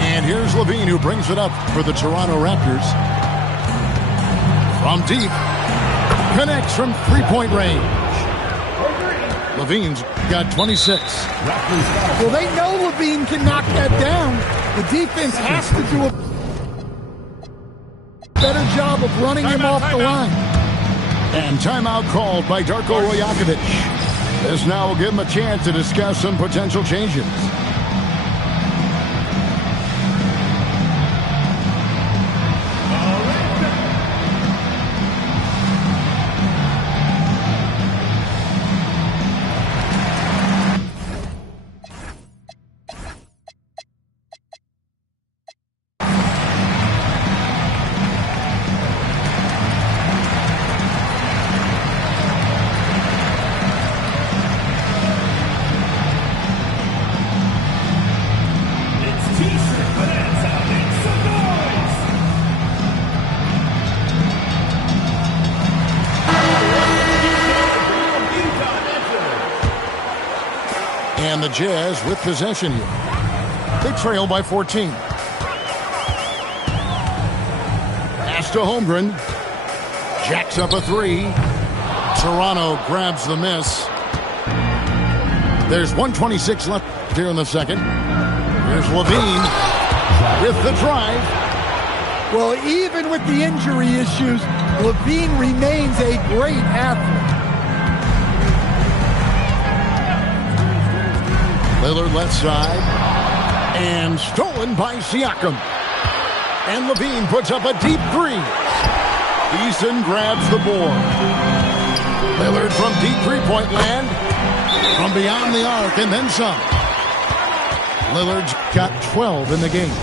And here's Levine, who brings it up for the Toronto Raptors. From deep. Connects from three-point range. Levine's got 26. Well, they know Levine can knock that down. The defense has to do a better job of running him off the line. And timeout called by Darko Rajakovic. This now will give him a chance to discuss some potential changes. And the Jazz with possession here. They trail by 14. Pass to Holmgren. Jacks up a three. Toronto grabs the miss. There's 1:26 left here in the second. Here's Levine with the drive. Well, even with the injury issues, Levine remains a great athlete. Lillard left side. And stolen by Siakam. And Levine puts up a deep three. Eason grabs the board. Lillard from deep three-point land. From beyond the arc and then some. Lillard's got 12 in the game.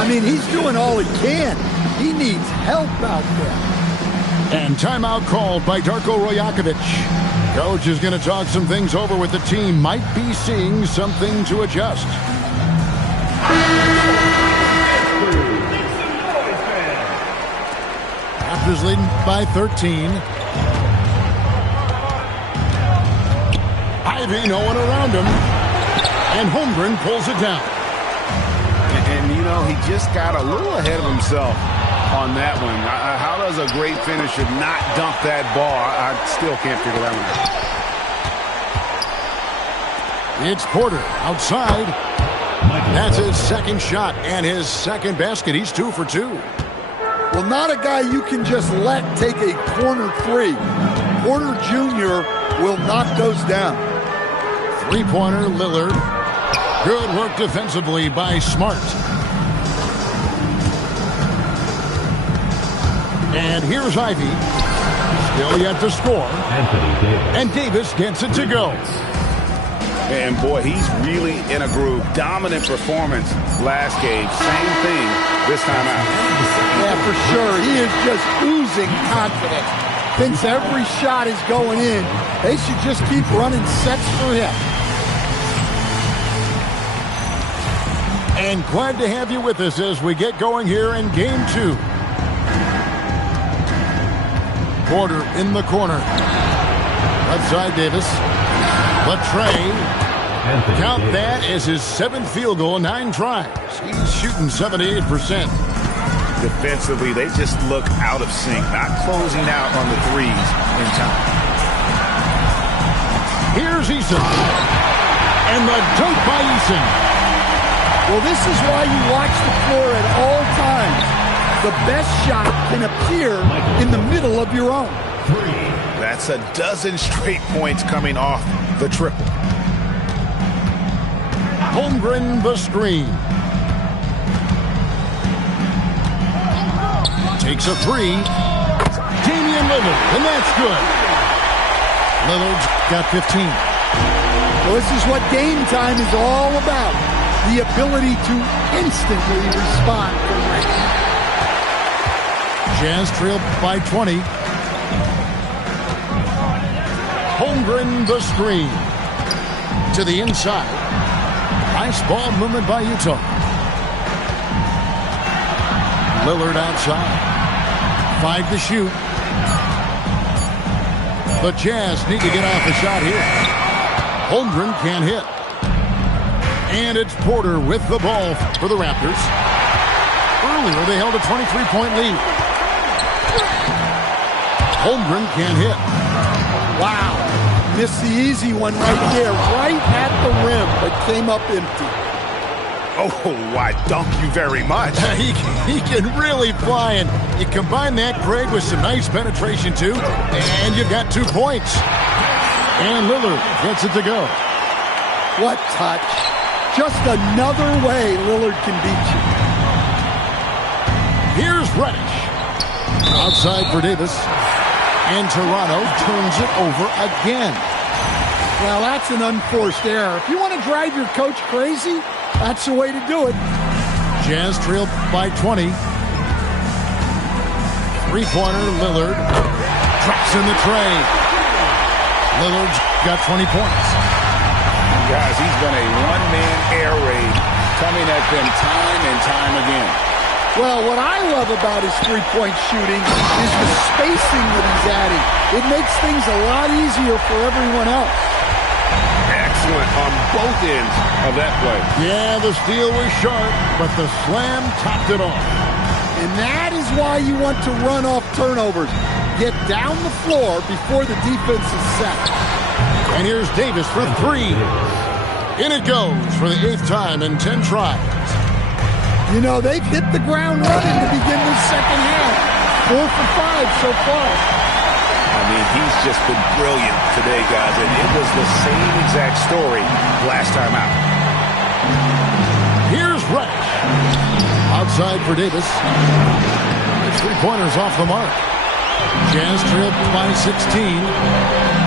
I mean, he's doing all he can. He needs help out there. And timeout called by Darko Rajakovic. Coach is going to talk some things over with the team. Might be seeing something to adjust. Raptors leading by 13. Ivy, no one around him. And Holmgren pulls it down. And, you know, he just got a little ahead of himself on that one. How does a great finisher not dunk that ball? I still can't figure that one out. It's Porter outside. That's his second shot and his second basket. He's 2 for 2. Well, not a guy you can just let take a corner three. Porter Jr. will knock those down. Three-pointer, Lillard. Good work defensively by Smart. And here's Ivy. Still yet to score. And Davis gets it to go. And boy, he's really in a groove. Dominant performance last game. Same thing this time out. Yeah, for sure. He is just oozing confidence. Thinks every shot is going in. They should just keep running sets for him. And glad to have you with us as we get going here in Game 2. Porter in the corner. Left side, Davis. Latrey. Count that as his 7th field goal, 9 tries. He's shooting 78%. Defensively, they just look out of sync, not closing out on the threes in time. Here's Eason. And the dunk by Eason. Well, this is why you watch the floor at all times. The best shot can appear in the middle of your own. 3. That's a dozen straight points coming off the triple. Holmgren the screen. Takes a three. Damian Lillard, and that's good. Lillard's got 15. Well, this is what game time is all about. The ability to instantly respond from range. Jazz trail by 20. Holmgren the screen. To the inside. Nice ball movement by Utah. Lillard outside. 5 to shoot. The Jazz need to get off the shot here. Holmgren can't hit. And it's Porter with the ball for the Raptors. Earlier, they held a 23-point lead. Holmgren can't hit. Wow. Missed the easy one right there, right at the rim, but came up empty. Oh, I dunk you very much. He can really fly, and you combine that, Craig, with some nice penetration, too, and you've got 2 points. And Lillard gets it to go. What touch. Just another way Lillard can beat you. Here's Reddish. Outside for Davis. And Toronto turns it over again. Well, that's an unforced error. If you want to drive your coach crazy, that's the way to do it. Jazz trail by 20. Three-pointer, Lillard. Drops in the tray. Lillard's got 20 points. Guys, he's been a one-man air raid coming at them time and time again. Well, what I love about his three-point shooting is the spacing that he's adding. It makes things a lot easier for everyone else. Excellent on both ends of that play. Yeah, the steal was sharp, but the slam topped it off. And that is why you want to run off turnovers. Get down the floor before the defense is set. And here's Davis for 3. In it goes for the 8th time in 10 tries. You know, they've hit the ground running to begin this second half. 4 for 5 so far. I mean, he's just been brilliant today, guys, and it was the same exact story last time out. Here's Reddish. Outside for Davis. The three-pointers off the mark. Jazz trailed by 16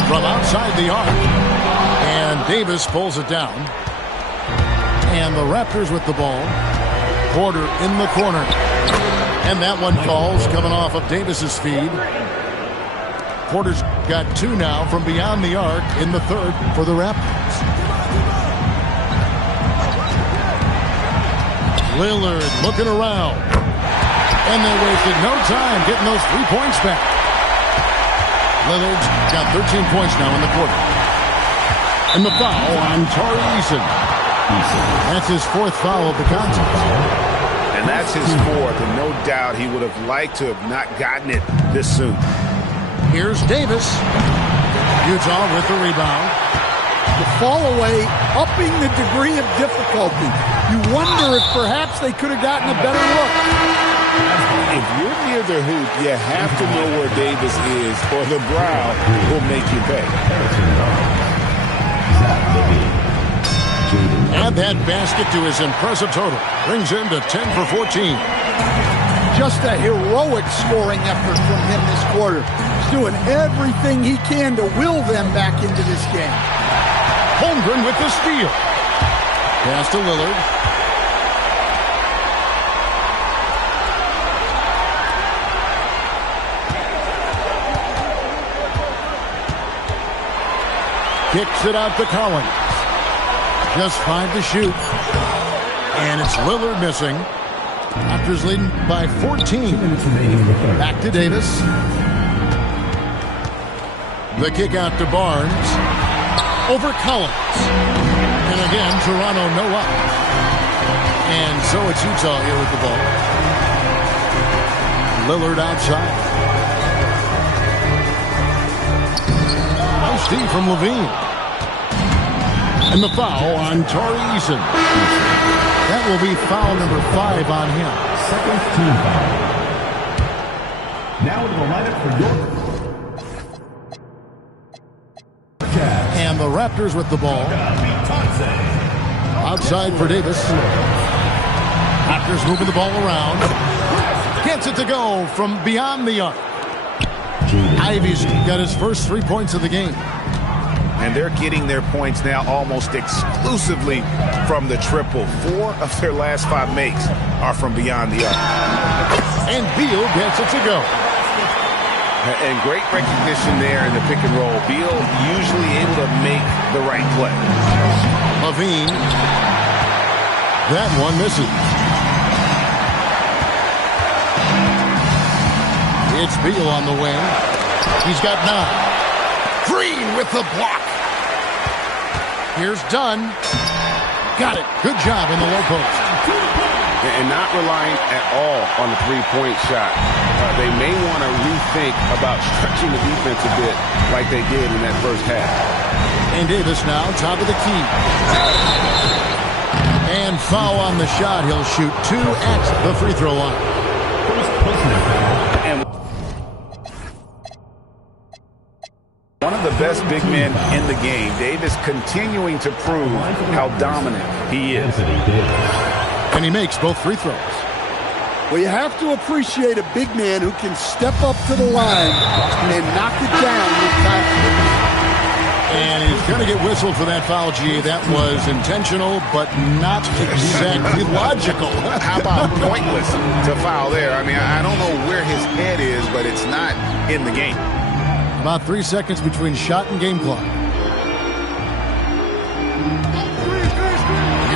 from outside the arc. And Davis pulls it down. And the Raptors with the ball. Porter in the corner. And that one falls coming off of Davis's feed. Porter's got 2 now from beyond the arc in the third for the Raptors. Lillard looking around. And they wasted no time getting those 3 points back. Lillard's got 13 points now in the quarter. And the foul on Tari Eason. That's his 4th foul of the contest. And that's his 4th, and no doubt he would have liked to have not gotten it this soon. Here's Davis. Utah with the rebound. The fall away, upping the degree of difficulty. You wonder if perhaps they could have gotten a better look. If you're near the hoop, you have to know where Davis is, or the brow will make you pay. Add that basket to his impressive total. Brings him to 10 for 14. Just a heroic scoring effort from him this quarter. He's doing everything he can to will them back into this game. Holmgren with the steal. Pass to Lillard. Kicks it out to Collins. Just 5 to shoot. And it's Lillard missing. Raptors leading by 14. Back to Davis. The kick out to Barnes. Over Collins. And again, Toronto no up. And so it's Utah here with the ball. Lillard outside. Nice D from Levine. And the foul on Tari Eason. That will be foul number 5 on him. Second team foul. Now into the lineup for York. And the Raptors with the ball. Outside for Davis. Raptors moving the ball around. Gets it to go from beyond the arc. Ivy's got his first 3 points of the game. And they're getting their points now almost exclusively from the triple. 4 of their last 5 makes are from beyond the arc. And Beal gets it to go. And great recognition there in the pick and roll. Beal usually able to make the right play. Levine. That one misses. It's Beal on the wing. He's got 9. Green with the block. Here's Dunn. Got it. Good job in the low post. And not relying at all on the three-point shot. They may want to rethink about stretching the defense a bit like they did in that first half. And Davis now, top of the key. And foul on the shot. He'll shoot 2 at the free throw line. And one of the best big men in the game, Davis continuing to prove how dominant he is. And he makes both free throws. Well, you have to appreciate a big man who can step up to the line and knock it down with confidence. And he's going to get whistled for that foul, G. That was intentional, but not exactly logical. How about pointless to foul there? I mean, I don't know where his head is, but it's not in the game. About 3 seconds between shot and game clock.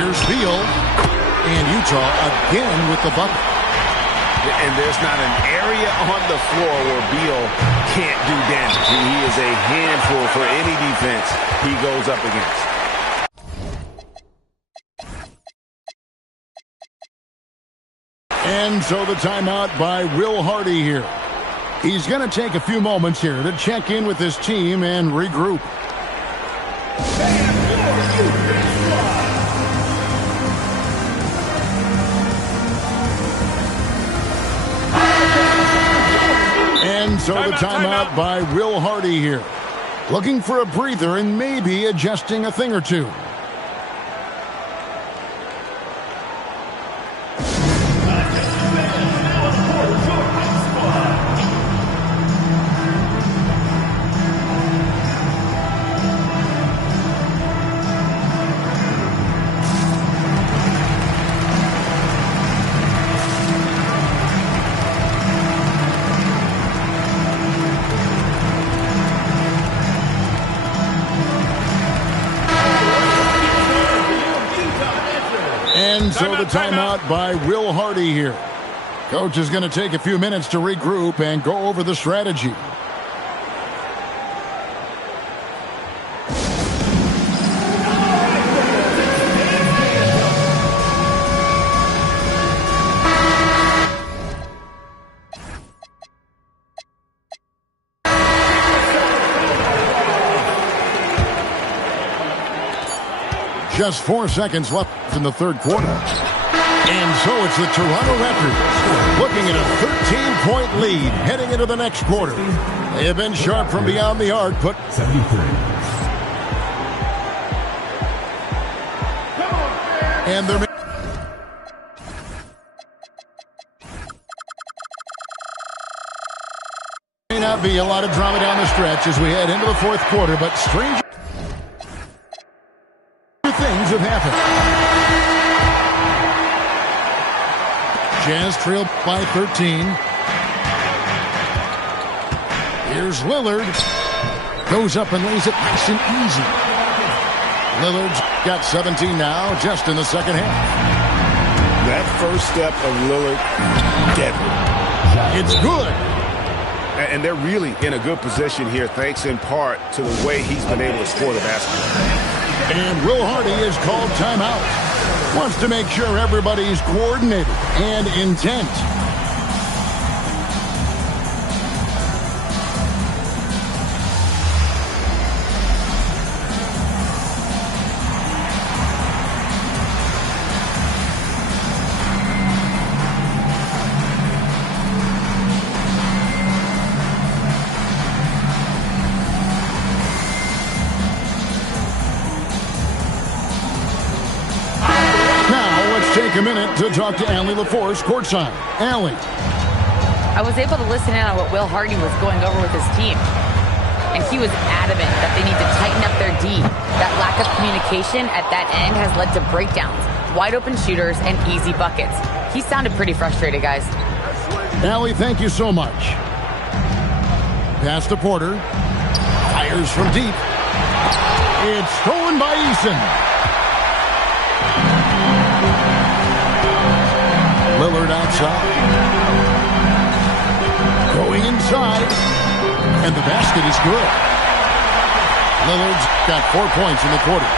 Here's Beal. And Utah again with the bucket. And there's not an area on the floor where Beal can't do damage. He is a handful for any defense he goes up against. And so the timeout by Will Hardy here. He's going to take a few moments here to check in with his team and regroup. And so the timeout by Will Hardy here. Looking for a breather and maybe adjusting a thing or two. And so the timeout by Will Hardy here. Coach is going to take a few minutes to regroup and go over the strategy. Just 4 seconds left in the third quarter. And so it's the Toronto Raptors looking at a 13-point lead heading into the next quarter. They have been sharp from beyond the arc, but 73. And there may not be a lot of drama down the stretch as we head into the fourth quarter, but stranger things have happened. Jazz trailed by 13. Here's Lillard. Goes up and lays it nice and easy. Lillard's got 17 now, just in the second half. That first step of Lillard, deadly. It's good. And they're really in a good position here, thanks in part to the way he's been able to score the basketball. And Will Hardy is called timeout. Wants to make sure everybody's coordinated and intent. a minute to talk to Allie LaForce courtside. Allie. I was able to listen in on what Will Hardy was going over with his team. And he was adamant that they need to tighten up their D. That lack of communication at that end has led to breakdowns, wide open shooters, and easy buckets. He sounded pretty frustrated, guys. Allie, thank you so much. Pass to Porter. Fires from deep. It's stolen by Eason. Lillard outside. Going inside. And the basket is good. Lillard's got 4 points in the quarter.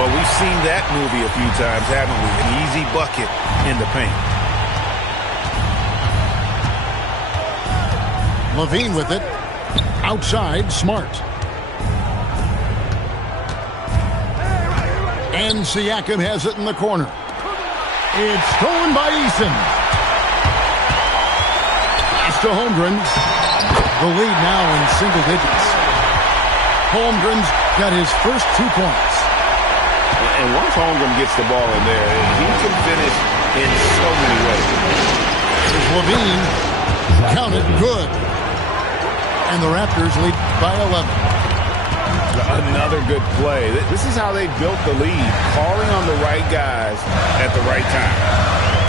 Well, we've seen that movie a few times, haven't we? An easy bucket in the paint. Levine with it. Outside, Smart. And Siakam has it in the corner. It's stolen by Eason. Pass to Holmgren. The lead now in single digits. Holmgren's got his first 2 points. And once Holmgren gets the ball in there, he can finish in so many ways. Here's Levine. Count it, good. And the Raptors lead by 11. Another good play. This is how they built the lead, calling on the right guys at the right time.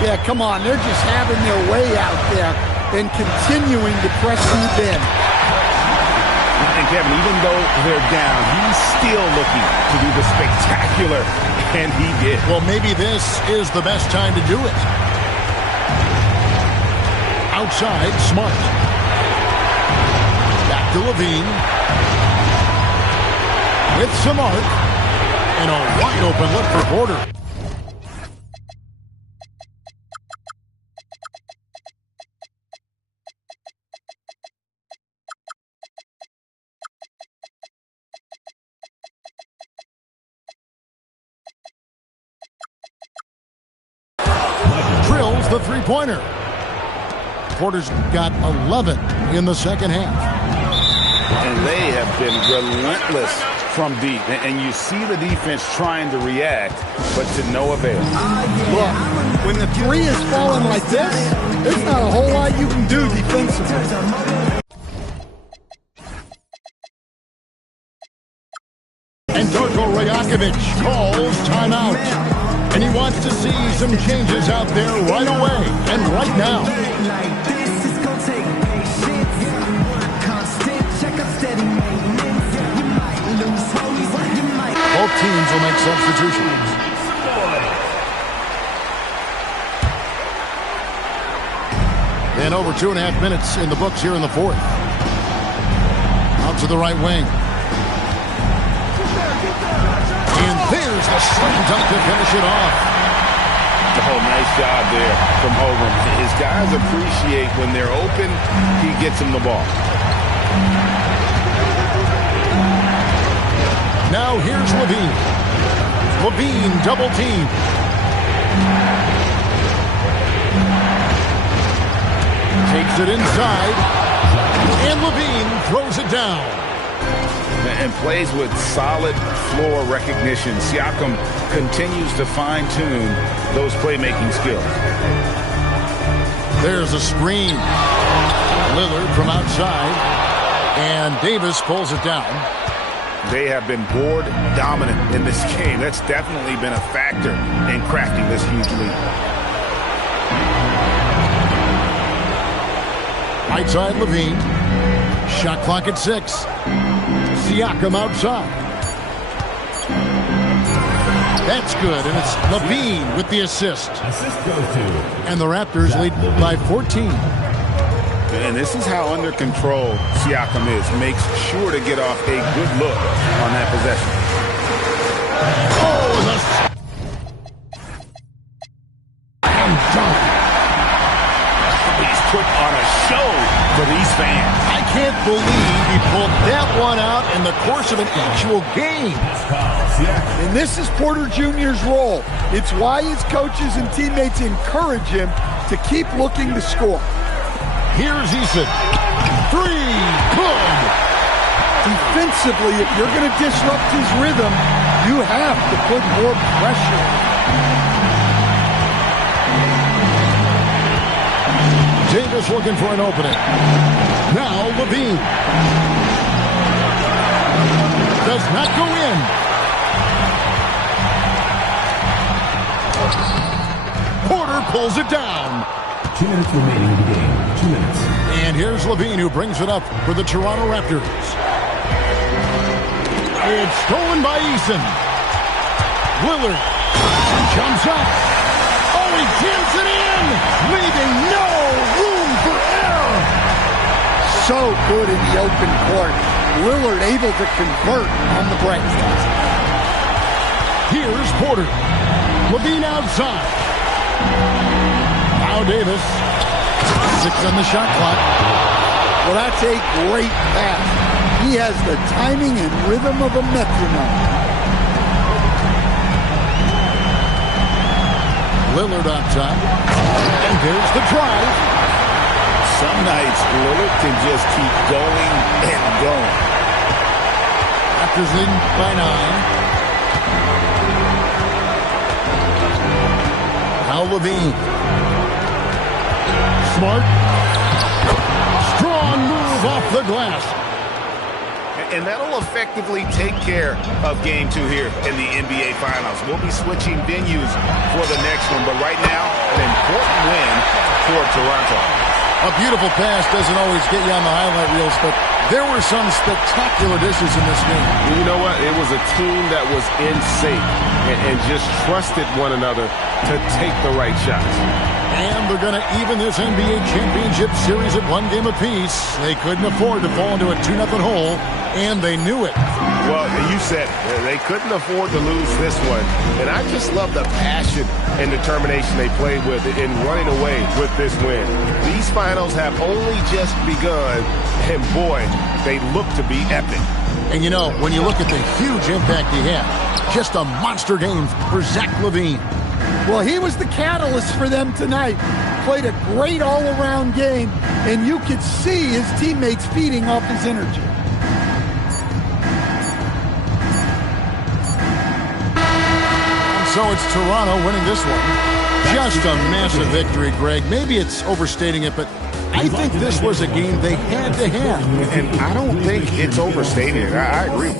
Yeah, come on. They're just having their way out there and continuing to press deep in. And Kevin, even though they're down, he's still looking to do the spectacular, and he did. Well, maybe this is the best time to do it. Outside, Smart. Back to Levine. With Smart. And a wide open look for Porter. Drills the three-pointer. Porter's got 11 in the second half. And they have been relentless from deep. And you see the defense trying to react, but to no avail. Look, when the three is falling like this, there's not a whole lot you can do defensively. And Darko Rajakovic calls timeout. And he wants to see some changes out there right away and right now. Both teams will make substitutions. And over 2.5 minutes in the books here in the fourth. Out to the right wing. And there's the slam dunk to finish it off. Oh, nice job there from Holmgren. His guys appreciate when they're open, he gets them the ball. Now here's Levine. Levine double team. Takes it inside. And Levine throws it down. And plays with solid floor recognition. Siakam continues to fine-tune those playmaking skills. There's a screen. Lillard from outside. And Davis pulls it down. They have been board dominant in this game. That's definitely been a factor in crafting this huge lead. Right side Levine. Shot clock at 6. Siakam outside. That's good, and it's Levine with the assist. Assist goes to. And the Raptors lead by 14. And this is how under control Siakam is. Makes sure to get off a good look on that possession. Oh, and dunk. He's put on a show for these fans. I can't believe he pulled that one out in the course of an actual game. And this is Porter Jr.'s role. It's why his coaches and teammates encourage him to keep looking to score. Here's Eason. 3. Good. Defensively, if you're going to disrupt his rhythm, you have to put more pressure. looking for an opening. Now Levine. Does not go in. Porter pulls it down. 2 minutes remaining in the game. 2 minutes. And here's Levine who brings it up for the Toronto Raptors. It's stolen by Eason. Lillard jumps up. Oh, he jams it in, leaving no room for error. So good in the open court. Lillard able to convert on the break. Here's Porter. Levine outside. Now Davis. 6 on the shot clock. Well, that's a great pass. He has the timing and rhythm of a metronome. Lillard on top. And there's the drive. Some nights, Lillard can just keep going and going. Raptors leading by 9. Now Levine. Smart. Strong move off the glass. And that'll effectively take care of Game 2 here in the NBA Finals. We'll be switching venues for the next one, but right now, an important win for Toronto. A beautiful pass doesn't always get you on the highlight reels, but there were some spectacular dishes in this game. You know what? It was a team that was in sync and just trusted one another to take the right shots. And they're going to even this NBA championship series at 1 game apiece. They couldn't afford to fall into a 2-0 hole, and they knew it. Well, you said it. They couldn't afford to lose this one. And I just love the passion and determination they played with in running away with this win. These finals have only just begun, and boy, they look to be epic. And you know, when you look at the huge impact he had, just a monster game for Zach LaVine. Well, he was the catalyst for them tonight. Played a great all-around game, and you could see his teammates feeding off his energy. And so it's Toronto winning this one. Just a massive victory, Greg. Maybe it's overstating it, but I think this was a game they had to have. And I don't think it's overstated. I agree.